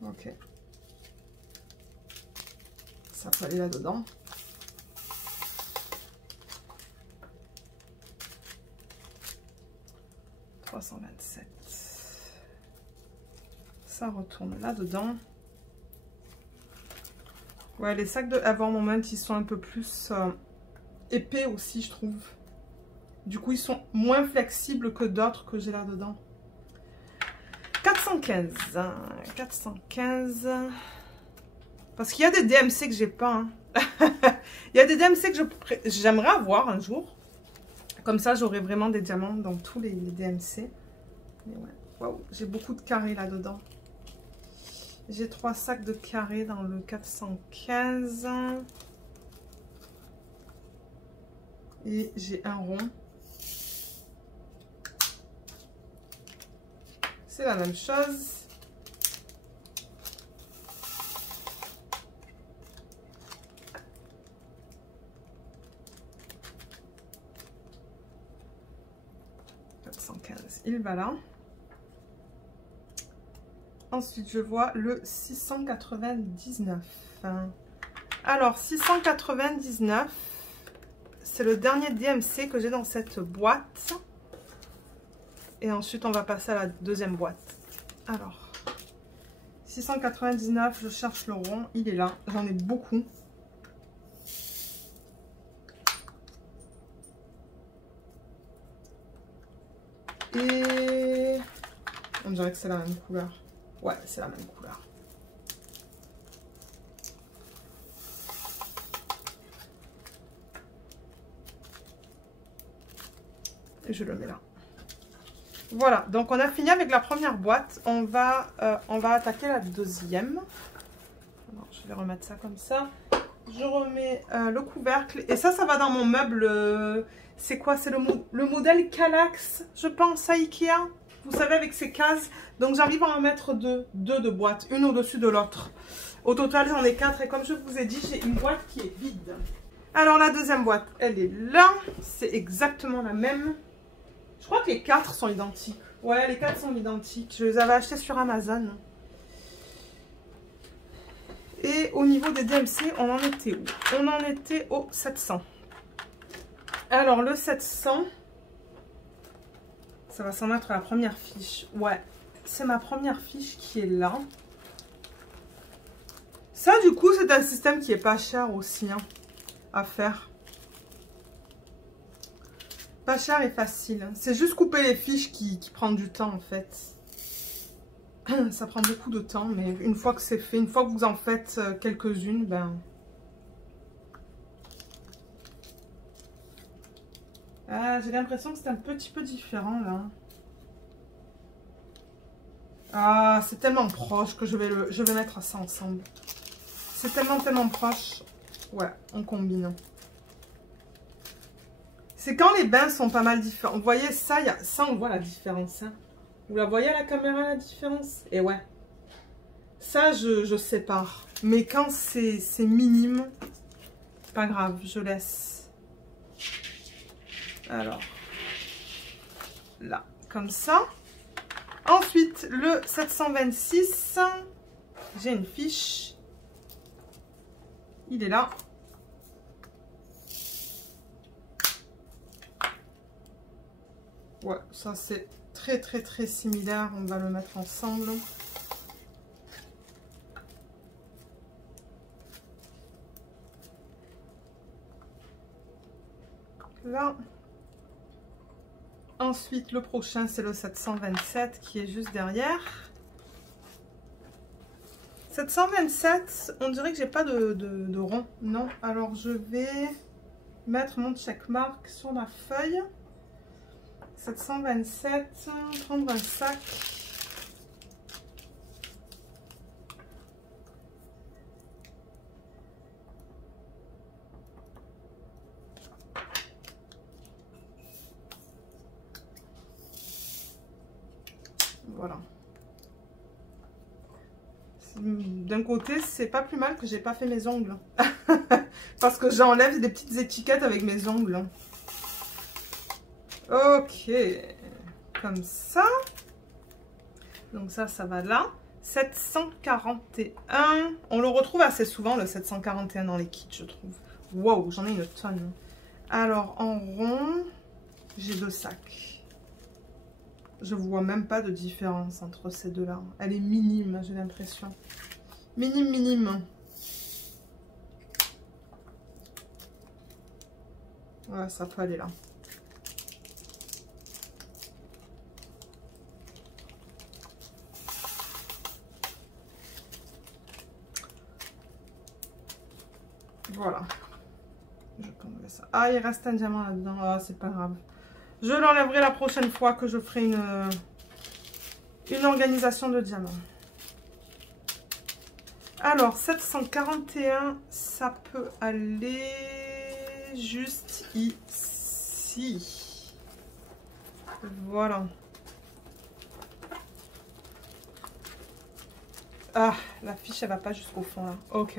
Ok. Ça peut aller là-dedans. « 327. » Ça retourne là-dedans. Ouais, les sacs de Ever Moment, ils sont un peu plus épais aussi, je trouve. Du coup, ils sont moins flexibles que d'autres que j'ai là-dedans. 415. 415. Parce qu'il y a des DMC que j'ai pas. Hein. Il y a des DMC que j'aimerais avoir un jour. Comme ça, j'aurai vraiment des diamants dans tous les DMC. Mais ouais. Waouh, j'ai beaucoup de carrés là-dedans. J'ai 3 sacs de carrés dans le 415. Et j'ai un rond. C'est la même chose. Il va là. Ensuite, je vois le 699. Alors, 699, c'est le dernier DMC que j'ai dans cette boîte. Et ensuite, on va passer à la deuxième boîte. Alors, 699, je cherche le rond. Il est là. J'en ai beaucoup. Et on dirait que c'est la même couleur. Ouais, c'est la même couleur. Et je le mets là. Voilà, donc on a fini avec la première boîte. On va attaquer la deuxième. Alors, je vais remettre ça comme ça. Je remets le couvercle. Et ça va dans mon meuble. C'est quoi? C'est le modèle Kallax, je pense, à Ikea. Vous savez, avec ces cases. Donc, j'arrive à en mettre deux de boîtes, une au-dessus de l'autre. Au total, j'en ai 4. Et comme je vous ai dit, j'ai une boîte qui est vide. Alors, la deuxième boîte, elle est là. C'est exactement la même. Je crois que les 4 sont identiques. Ouais, les 4 sont identiques. Je les avais achetés sur Amazon. Et au niveau des DMC, on en était où? On en était au 700. Alors, le 700, ça va s'en être la première fiche. Ouais, c'est ma première fiche qui est là. Ça, du coup, c'est un système qui est pas cher aussi hein, à faire. Pas cher et facile. C'est juste couper les fiches qui prend du temps, en fait. Ça prend beaucoup de temps, mais une fois que c'est fait, une fois que vous en faites quelques-unes, ben... Ah, j'ai l'impression que c'est un petit peu différent, là. Ah, c'est tellement proche que je vais mettre ça ensemble. C'est tellement proche. Ouais, on combine. C'est quand les bains sont pas mal différents. Vous voyez, ça, ça on voit la différence. Hein. Vous la voyez à la caméra, la différence? Et ouais. Ça, je sépare. Mais quand c'est minime, pas grave, je laisse. Alors, là, comme ça. Ensuite, le 726, j'ai une fiche. Il est là. Ouais, ça c'est très similaire. On va le mettre ensemble. Là. Ensuite, le prochain, c'est le 727 qui est juste derrière. 727, on dirait que j'ai pas de rond. Non, alors je vais mettre mon checkmark sur la feuille. 727, prendre un sac. Voilà. D'un côté, c'est pas plus mal que j'ai pas fait mes ongles. Parce que j'enlève des petites étiquettes avec mes ongles. Ok. Comme ça. Donc ça va là. 741. On le retrouve assez souvent, le 741 dans les kits, je trouve. Wow, j'en ai une tonne. Alors, en rond, j'ai 2 sacs. Je vois même pas de différence entre ces deux-là. Elle est minime, j'ai l'impression. Minime. Ouais, ça peut aller là. Voilà. Je peux enlever ça. Ah, il reste un diamant là-dedans. Ah, c'est pas grave. Je l'enlèverai la prochaine fois que je ferai une organisation de diamants. Alors, 741, ça peut aller juste ici. Voilà. Ah, la fiche, elle va pas jusqu'au fond, là. Ok.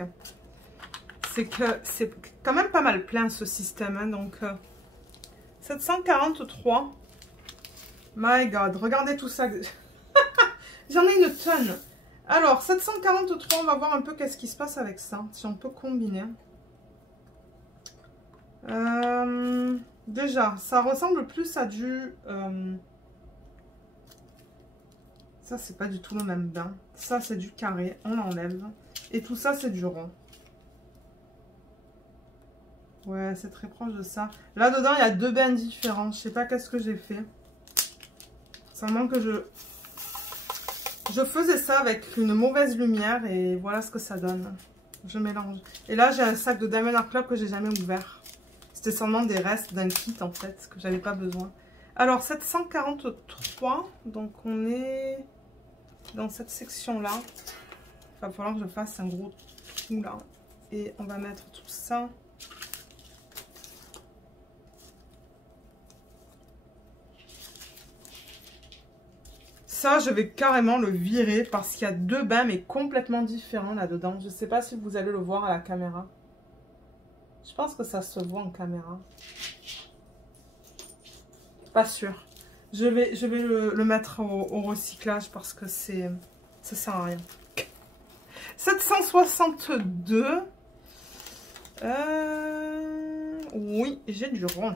C'est que c'est quand même pas mal plein, ce système, hein, donc... 743. My God, regardez tout ça. J'en ai une tonne. Alors, 743, on va voir un peu qu'est-ce qui se passe avec ça. Si on peut combiner. Déjà, ça ressemble plus à du... Ça, c'est pas du tout le même bain. Ça, c'est du carré. On l'enlève. Et tout ça, c'est du rond. Ouais, c'est très proche de ça. Là-dedans, il y a deux bains différents. Je sais pas qu'est-ce que j'ai fait. Seulement que je faisais ça avec une mauvaise lumière et voilà ce que ça donne. Je mélange. Et là, j'ai un sac de Diamond Art Club que j'ai jamais ouvert. C'était seulement des restes d'un kit en fait, que j'avais pas besoin. Alors, 743. Donc, on est dans cette section-là. Il va falloir que je fasse un gros trou là. Et on va mettre tout ça. Ça, je vais carrément le virer parce qu'il y a deux bains, mais complètement différents là-dedans. Je ne sais pas si vous allez le voir à la caméra. Je pense que ça se voit en caméra. Pas sûr. Je vais le mettre au recyclage parce que ça sert à rien. 762. Oui, j'ai du rond.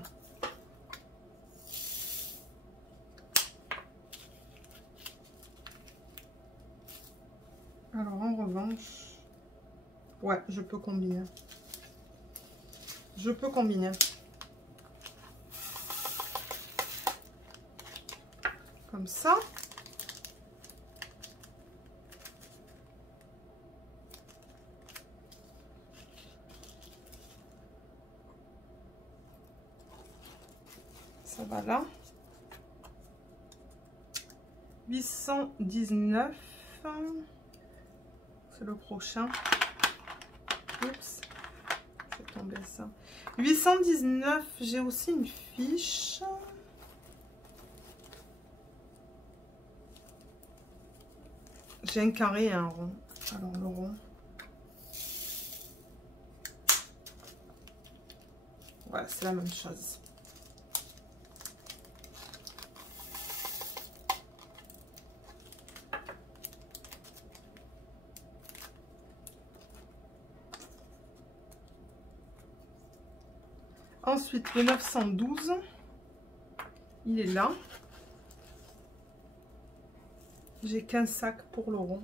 Alors, en revanche, ouais, je peux combiner. Je peux combiner. Comme ça. Ça va là. 819. C'est le prochain. Oups. C'est tombé ça. 819. J'ai aussi une fiche. J'ai un carré et un rond. Alors le rond. Ouais, c'est la même chose. Ensuite, le 912, il est là. J'ai qu'un sac pour le rond,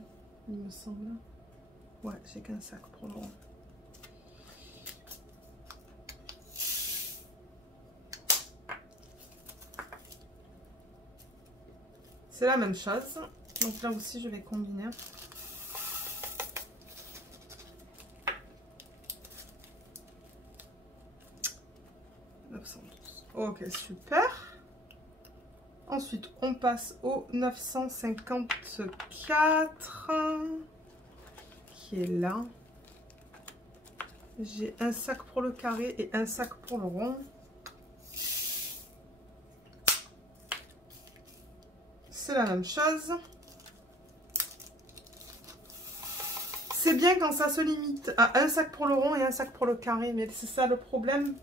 il me semble. Ouais, j'ai qu'un sac pour le rond. C'est la même chose. Donc là aussi, je vais combiner. Ok, super. Ensuite, on passe au 954 qui est là. J'ai un sac pour le carré et un sac pour le rond. C'est la même chose. C'est bien quand ça se limite à un sac pour le rond et un sac pour le carré, mais c'est ça le problème.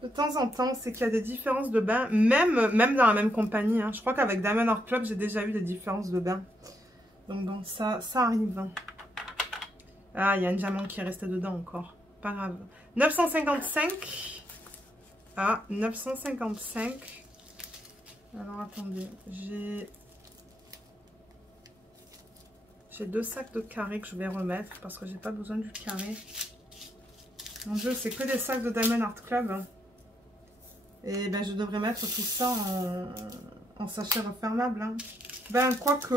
De temps en temps, c'est qu'il y a des différences de bain, même dans la même compagnie. Hein. Je crois qu'avec Diamond Art Club, j'ai déjà eu des différences de bain. Donc bon, ça arrive. Ah, il y a un diamant qui est resté dedans encore. Pas grave. 955. Ah, 955. Alors, attendez. J'ai deux sacs de carré que je vais remettre parce que j'ai pas besoin du carré. Mon Dieu, c'est que des sacs de Diamond Art Club. Hein. Et ben je devrais mettre tout ça en sachet refermable. Hein. Ben quoique,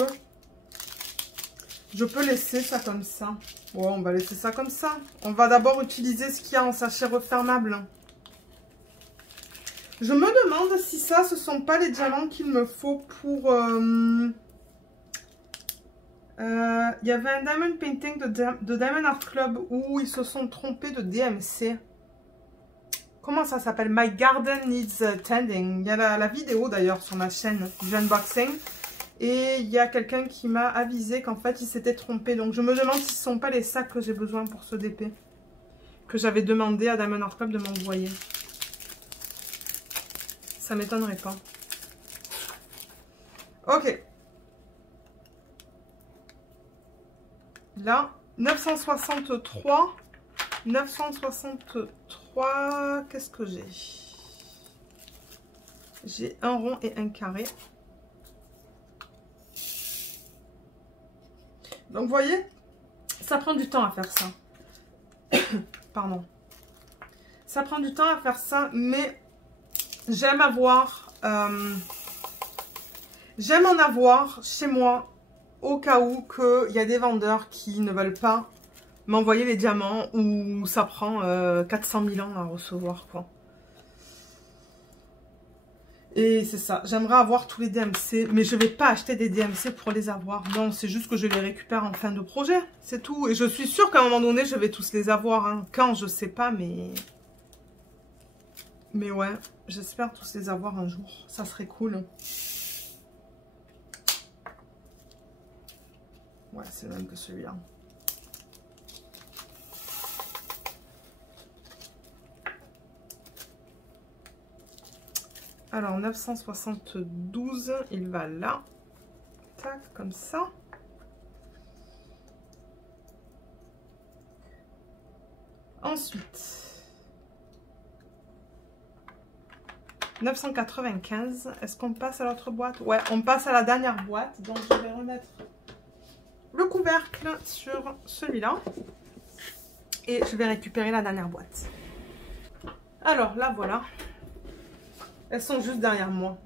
je peux laisser ça comme ça. Ouais, on va laisser ça comme ça. On va d'abord utiliser ce qu'il y a en sachet refermable. Je me demande si ça, ce sont pas les diamants qu'il me faut pour... Il y avait un diamond painting de Diamond Art Club où ils se sont trompés de DMC. Comment ça s'appelle? My Garden Needs Tending. Il y a la vidéo d'ailleurs sur ma chaîne du unboxing. Et il y a quelqu'un qui m'a avisé qu'en fait il s'était trompé. Donc je me demande si ce ne sont pas les sacs que j'ai besoin pour ce DP. Que j'avais demandé à Diamond Art Club de m'envoyer. Ça m'étonnerait pas. Ok. Là, 963. 963. Qu'est-ce que j'ai? J'ai un rond et un carré. Donc, vous voyez, ça prend du temps à faire ça. Pardon. Ça prend du temps à faire ça, mais j'aime avoir... j'aime en avoir chez moi au cas où il y a des vendeurs qui ne veulent pas m'envoyer les diamants ou ça prend 400 000 ans à recevoir, quoi. Et c'est ça, j'aimerais avoir tous les DMC, mais je ne vais pas acheter des DMC pour les avoir. Non, c'est juste que je les récupère en fin de projet, c'est tout. Et je suis sûre qu'à un moment donné, je vais tous les avoir. Hein. Quand, je sais pas, mais... Mais ouais, j'espère tous les avoir un jour. Ça serait cool. Ouais, c'est le même que celui-là. Alors, 972, il va là. Tac, comme ça. Ensuite, 995. Est-ce qu'on passe à l'autre boîte? Ouais, on passe à la dernière boîte. Donc, je vais remettre le couvercle sur celui-là. Et je vais récupérer la dernière boîte. Alors, là, voilà. Elles sont juste derrière moi.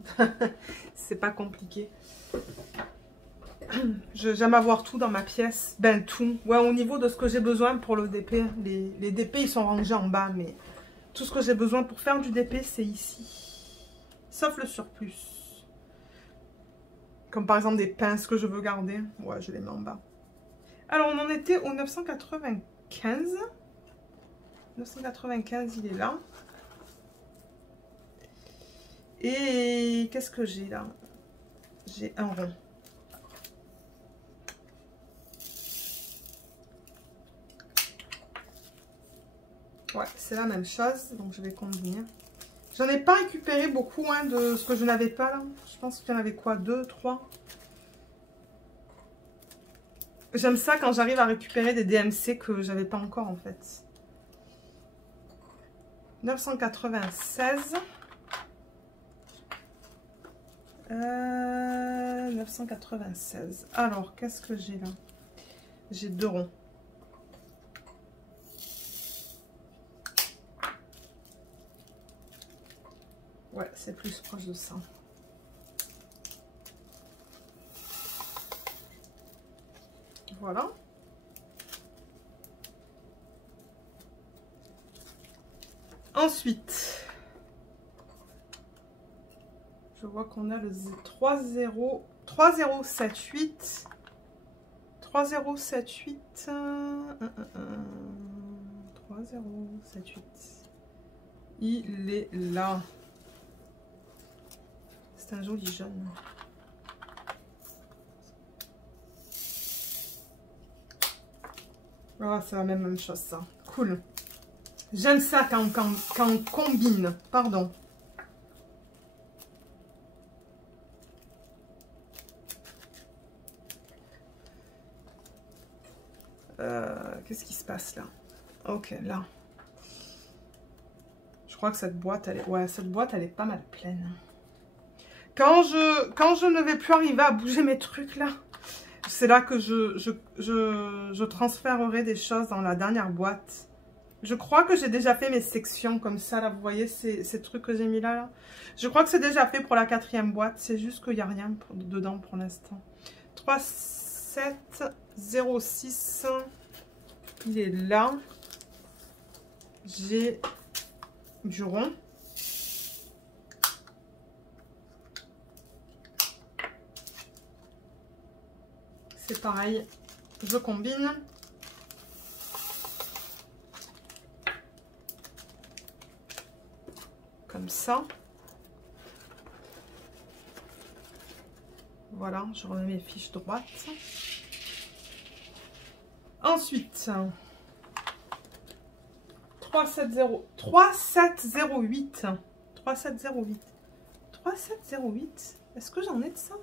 C'est pas compliqué. J'aime avoir tout dans ma pièce. Ben, tout. Ouais, au niveau de ce que j'ai besoin pour le DP. Les DP, ils sont rangés en bas. Mais tout ce que j'ai besoin pour faire du DP, c'est ici. Sauf le surplus. Comme par exemple des pinces que je veux garder. Ouais, je les mets en bas. Alors, on en était au 995. 995, il est là. Et qu'est-ce que j'ai là? J'ai un rond. Ouais, c'est la même chose. Donc, je vais combiner. J'en ai pas récupéré beaucoup hein, de ce que je n'avais pas là. Je pense qu'il y en avait quoi? 2, 3. J'aime ça quand j'arrive à récupérer des DMC que j'avais pas encore en fait. 996. 996. Alors, qu'est-ce que j'ai là? J'ai 2 ronds. Ouais, c'est plus proche de ça. Voilà. Ensuite, je vois qu'on a le 3078. 3078. 3078. Il est là. C'est un joli jaune. Ah, c'est la même chose ça. Cool. J'aime ça quand on combine. Pardon. Qu'est-ce qui se passe là? Ok, là. Je crois que cette boîte, elle est... Ouais, cette boîte, elle est pas mal pleine. Quand je ne vais plus arriver à bouger mes trucs là, c'est là que je transférerai des choses dans la dernière boîte. Je crois que j'ai déjà fait mes sections comme ça, là, vous voyez ces trucs que j'ai mis là. Je crois que c'est déjà fait pour la 4e boîte, c'est juste qu'il n'y a rien dedans pour l'instant. 3706, il est là. J'ai du rond. C'est pareil, je combine. comme ça. Voilà, je remets mes fiches droites. Ensuite, 3708. 3708. Est-ce que j'en ai de ça?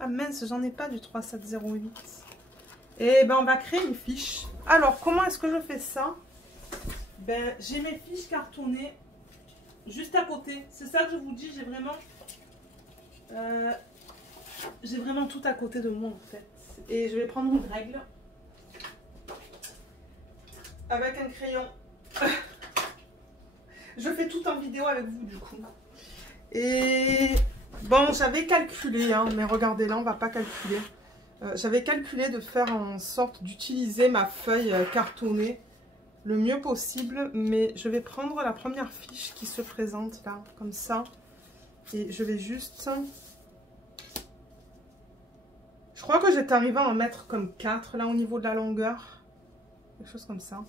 Ah mince, j'en ai pas du 3708. Et ben on va créer une fiche. Alors, comment est-ce que je fais ça? Ben, j'ai mes fiches cartonnées juste à côté. C'est ça que je vous dis, j'ai vraiment tout à côté de moi en fait. Et je vais prendre une règle avec un crayon. Je fais tout en vidéo avec vous du coup. Et bon, j'avais calculé, hein, mais regardez là, on va pas calculer. J'avais calculé de faire en sorte d'utiliser ma feuille cartonnée le mieux possible, mais je vais prendre la première fiche qui se présente là, comme ça. Et je vais juste... Je crois que j'étais arrivée à en mettre comme 4 là au niveau de la longueur. Quelque chose comme ça.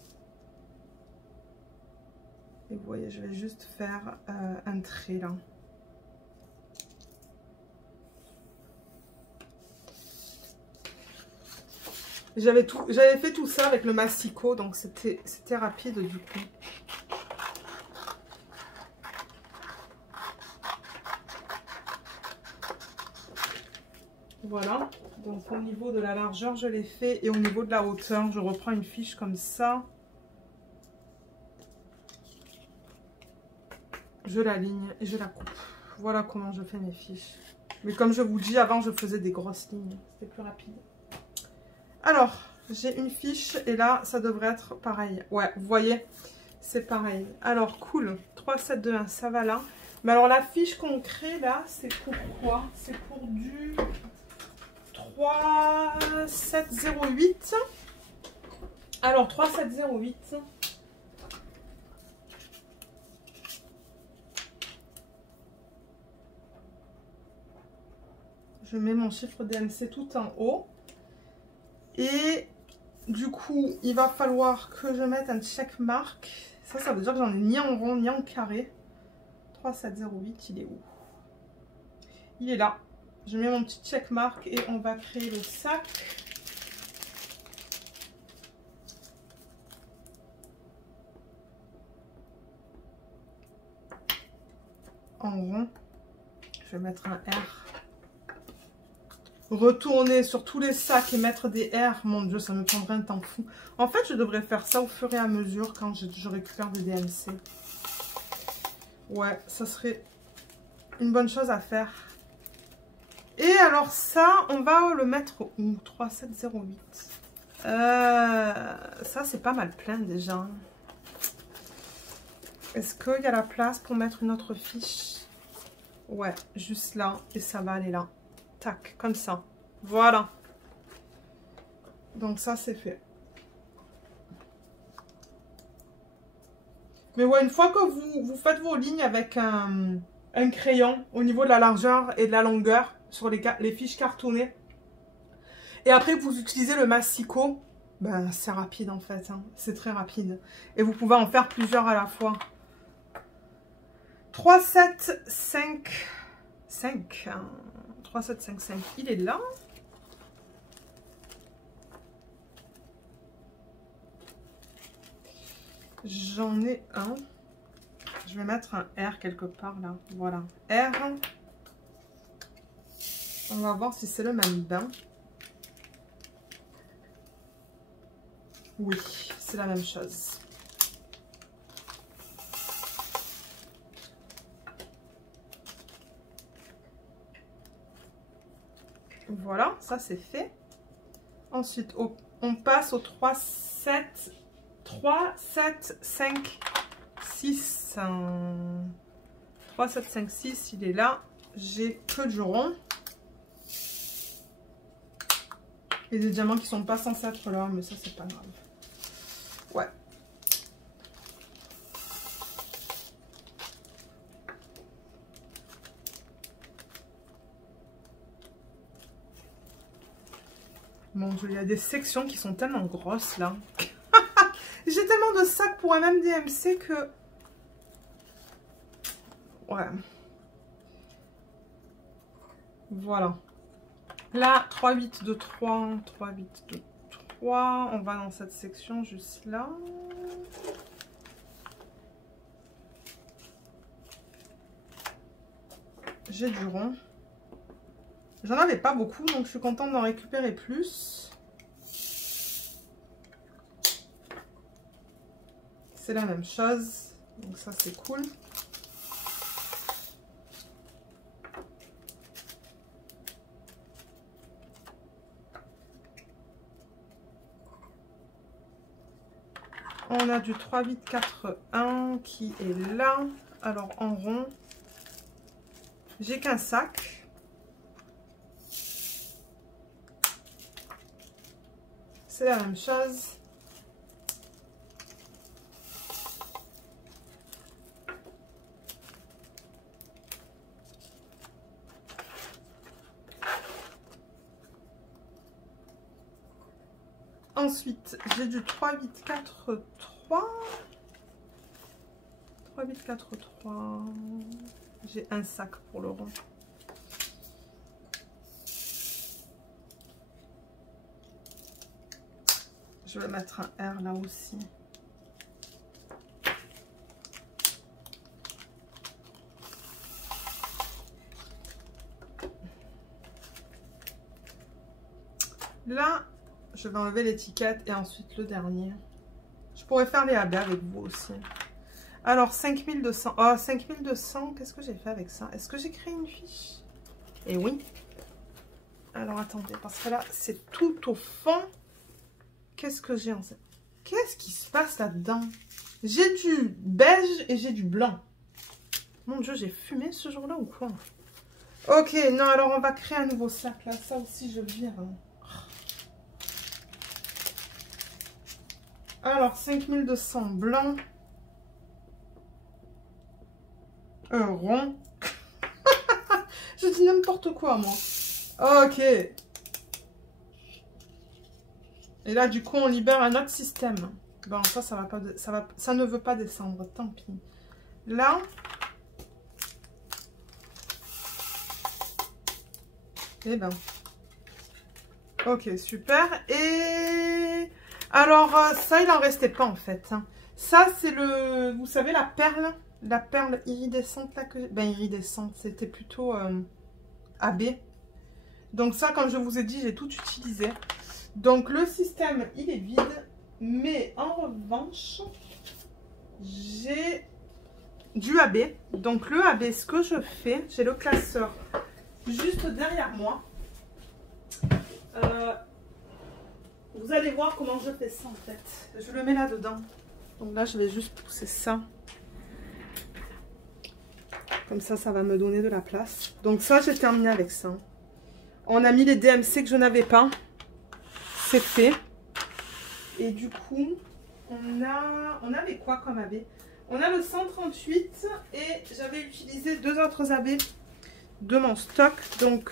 Et vous voyez, je vais juste faire un trait là. J'avais fait tout ça avec le massicot, donc c'était rapide du coup. Voilà, donc au niveau de la largeur, je l'ai fait. Et au niveau de la hauteur, je reprends une fiche comme ça. Je l'aligne et je la coupe. Voilà comment je fais mes fiches. Mais comme je vous dis, avant, je faisais des grosses lignes. C'était plus rapide. Alors, j'ai une fiche et là, ça devrait être pareil. Ouais, vous voyez, c'est pareil. Alors, cool. 3, 7, 2, 1, ça va là. Mais alors, la fiche qu'on crée là, c'est pour quoi? C'est pour du 3, 7, 0, 8. Alors, 3, 7, 0, 8. Je mets mon chiffre DMC tout en haut. Et du coup, il va falloir que je mette un check mark. Ça veut dire que j'en ai ni en rond ni en carré. 3708, il est où? Il est là. Je mets mon petit check mark et on va créer le sac. En rond. Je vais mettre un R. Retourner sur tous les sacs et mettre des R, mon Dieu, ça me prendrait un temps fou. En fait, je devrais faire ça au fur et à mesure quand je récupère des DMC. Ouais, ça serait une bonne chose à faire. Et alors ça, on va le mettre où? 3708. Ça, c'est pas mal plein déjà. Est-ce qu'il y a la place pour mettre une autre fiche? Ouais, juste là, et ça va aller là. Tac, comme ça. Voilà. Donc ça, c'est fait. Mais ouais, une fois que vous faites vos lignes avec un crayon au niveau de la largeur et de la longueur sur les fiches cartonnées, et après que vous utilisez le massicot, ben, c'est rapide en fait. Hein. C'est très rapide. Et vous pouvez en faire plusieurs à la fois. 3, 7, 5... 5... 3, 7, 5, 5, il est là. J'en ai un. Je vais mettre un R quelque part là. Voilà. R. On va voir si c'est le même bain. Oui, c'est la même chose. Voilà, ça c'est fait. Ensuite, on passe au 3, 7, 5, 6. 3, 7, 5, 6, il est là. J'ai que du rond. Et des diamants qui sont pas censés être là, mais ça c'est pas grave. Ouais. Mon Dieu, il y a des sections qui sont tellement grosses là. J'ai tellement de sacs pour un même DMC que... Ouais. Voilà. Là, 3, 8, 2, 3, 3, 8, 2, 3. On va dans cette section juste là. J'ai du rond. J'en avais pas beaucoup, donc je suis contente d'en récupérer plus. C'est la même chose, donc ça c'est cool. On a du 3, 8, 4, 1 qui est là. Alors en rond, j'ai qu'un sac. C'est la même chose. Ensuite, j'ai du 3, 8, 4, 3. 3, 8, 4, 3. J'ai un sac pour le rond. Je vais mettre un R là aussi. Là, je vais enlever l'étiquette et ensuite le dernier. Je pourrais faire les AB avec vous aussi. Alors, 5200. Oh, 5200, qu'est-ce que j'ai fait avec ça? Est-ce que j'ai créé une fiche? Eh oui. Alors, attendez, parce que là, c'est tout au fond. Qu'est-ce que j'ai en fait? Qu'est-ce qui se passe là-dedans? J'ai du beige et j'ai du blanc. Mon Dieu, j'ai fumé ce jour-là ou quoi? Ok, non, alors on va créer un nouveau sac là. Ça aussi, je vire. Alors, 5200 blanc. Rond. Je dis n'importe quoi, moi. Ok. Et là, du coup, on libère un autre système. Bon, ça va pas, ça ne veut pas descendre. Tant pis. Là. Eh ben. Ok, super. Et alors, ça, il en restait pas en fait. Ça, c'est le, vous savez, la perle iridescente là que, ben iridescente, c'était plutôt AB. Donc ça, comme je vous ai dit, j'ai tout utilisé. Donc le système, il est vide, mais en revanche, j'ai du AB. Donc le AB, ce que je fais, j'ai le classeur juste derrière moi. Vous allez voir comment je fais ça en fait. Je le mets là-dedans. Donc là, je vais juste pousser ça. Comme ça, ça va me donner de la place. Donc ça, j'ai terminé avec ça. On a mis les DMC que je n'avais pas. C'est fait. Et du coup, on avait quoi comme AB? On a le 138 et j'avais utilisé deux autres AB de mon stock. Donc,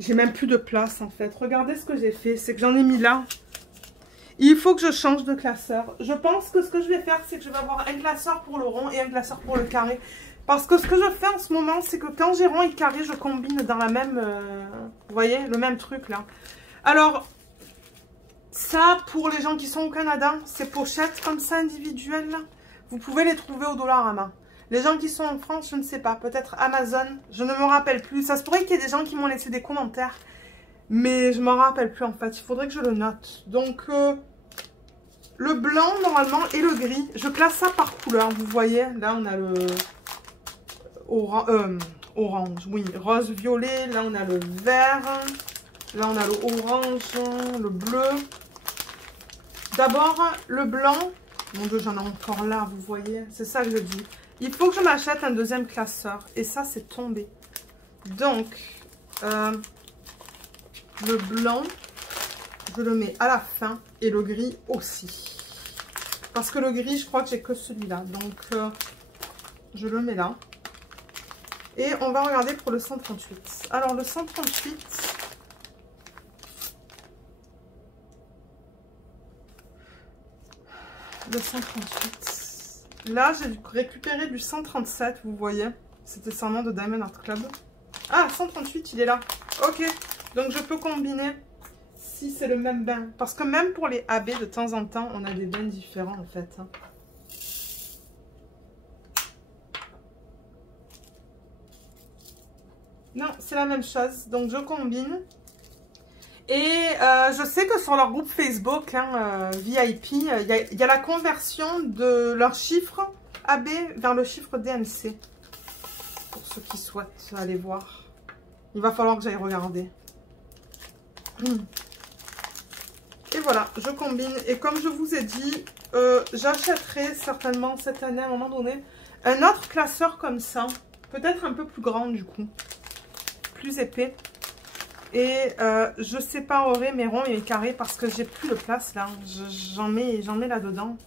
j'ai même plus de place en fait. Regardez ce que j'ai fait. C'est que j'en ai mis là. Il faut que je change de classeur. Je pense que ce que je vais faire, c'est que je vais avoir un classeur pour le rond et un classeur pour le carré. Parce que ce que je fais en ce moment, c'est que quand j'ai rond et carré, je combine dans la même... vous voyez, le même truc là. Alors, ça, pour les gens qui sont au Canada, ces pochettes comme ça individuelles, là, vous pouvez les trouver au Dollarama. Les gens qui sont en France, je ne sais pas, peut-être Amazon, je ne me rappelle plus. Ça se pourrait qu'il y ait des gens qui m'ont laissé des commentaires, mais je ne m'en rappelle plus en fait. Il faudrait que je le note. Donc, le blanc normalement et le gris, je classe ça par couleur. Vous voyez, là on a le orange, oui, rose, violet. Là on a le vert. Là on a le orange, le bleu. D'abord, le blanc. Mon Dieu, j'en ai encore là, vous voyez. C'est ça que je dis. Il faut que je m'achète un deuxième classeur. Et ça, c'est tombé. Donc, le blanc, je le mets à la fin. Et le gris aussi. Parce que le gris, je crois que j'ai que celui-là. Donc, je le mets là. Et on va regarder pour le 138. Alors, le 138... Le 138... Là, j'ai récupéré du 137, vous voyez. C'était son nom de Diamond Art Club. Ah, 138, il est là. Ok, donc je peux combiner si c'est le même bain. Parce que même pour les AB, de temps en temps, on a des bains différents en fait. Hein. Non, c'est la même chose. Donc, je combine. Et je sais que sur leur groupe Facebook, hein, VIP, il y a la conversion de leur chiffre AB vers le chiffre DMC. Pour ceux qui souhaitent aller voir. Il va falloir que j'aille regarder. Et voilà, je combine. Et comme je vous ai dit, j'achèterai certainement cette année, à un moment donné, un autre classeur comme ça. Peut-être un peu plus grand du coup. Plus épais. Et je séparerai mes ronds et mes carrés parce que j'ai plus de place là. J'en mets là-dedans.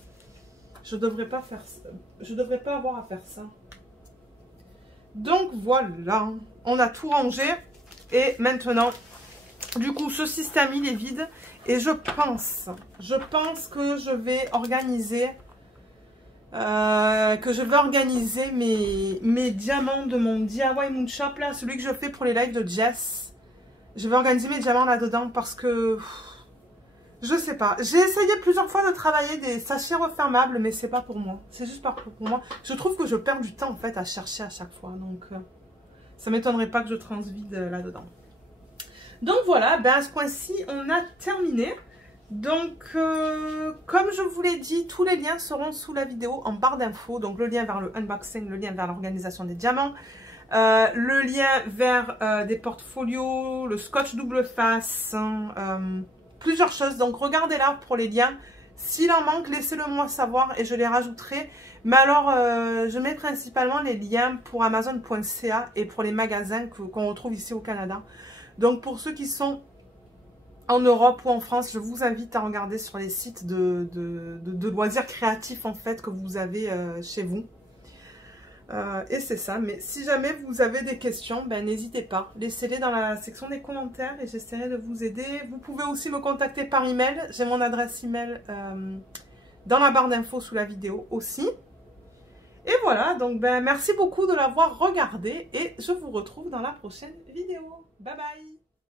Je devrais pas faire ça. Je devrais pas avoir à faire ça. Donc voilà. On a tout rangé. Et maintenant, du coup, ce système il est vide. Et je pense que je vais organiser. Mes diamants de mon DIY Moon Shop là. Celui que je fais pour les lives de Jess. Je vais organiser mes diamants là-dedans parce que... Je sais pas. J'ai essayé plusieurs fois de travailler des sachets refermables, mais c'est pas pour moi. C'est juste pas pour moi. Je trouve que je perds du temps en fait à chercher à chaque fois. Donc, ça m'étonnerait pas que je transvide là-dedans. Donc voilà, ben à ce point-ci, on a terminé. Donc, comme je vous l'ai dit, tous les liens seront sous la vidéo en barre d'infos. Donc, le lien vers le unboxing, le lien vers l'organisation des diamants. Le lien vers des portfolios, le scotch double face, plusieurs choses. Donc regardez là pour les liens. S'il en manque, laissez-le moi savoir et je les rajouterai. Mais alors, je mets principalement les liens pour Amazon.ca et pour les magasins qu'on retrouve ici au Canada. Donc pour ceux qui sont en Europe ou en France, je vous invite à regarder sur les sites de loisirs créatifs en fait que vous avez chez vous. Et c'est ça, mais si jamais vous avez des questions, ben, n'hésitez pas, laissez-les dans la section des commentaires et j'essaierai de vous aider. Vous pouvez aussi me contacter par email, j'ai mon adresse email dans la barre d'infos sous la vidéo aussi. Et voilà, donc ben, merci beaucoup de l'avoir regardé et je vous retrouve dans la prochaine vidéo. Bye bye!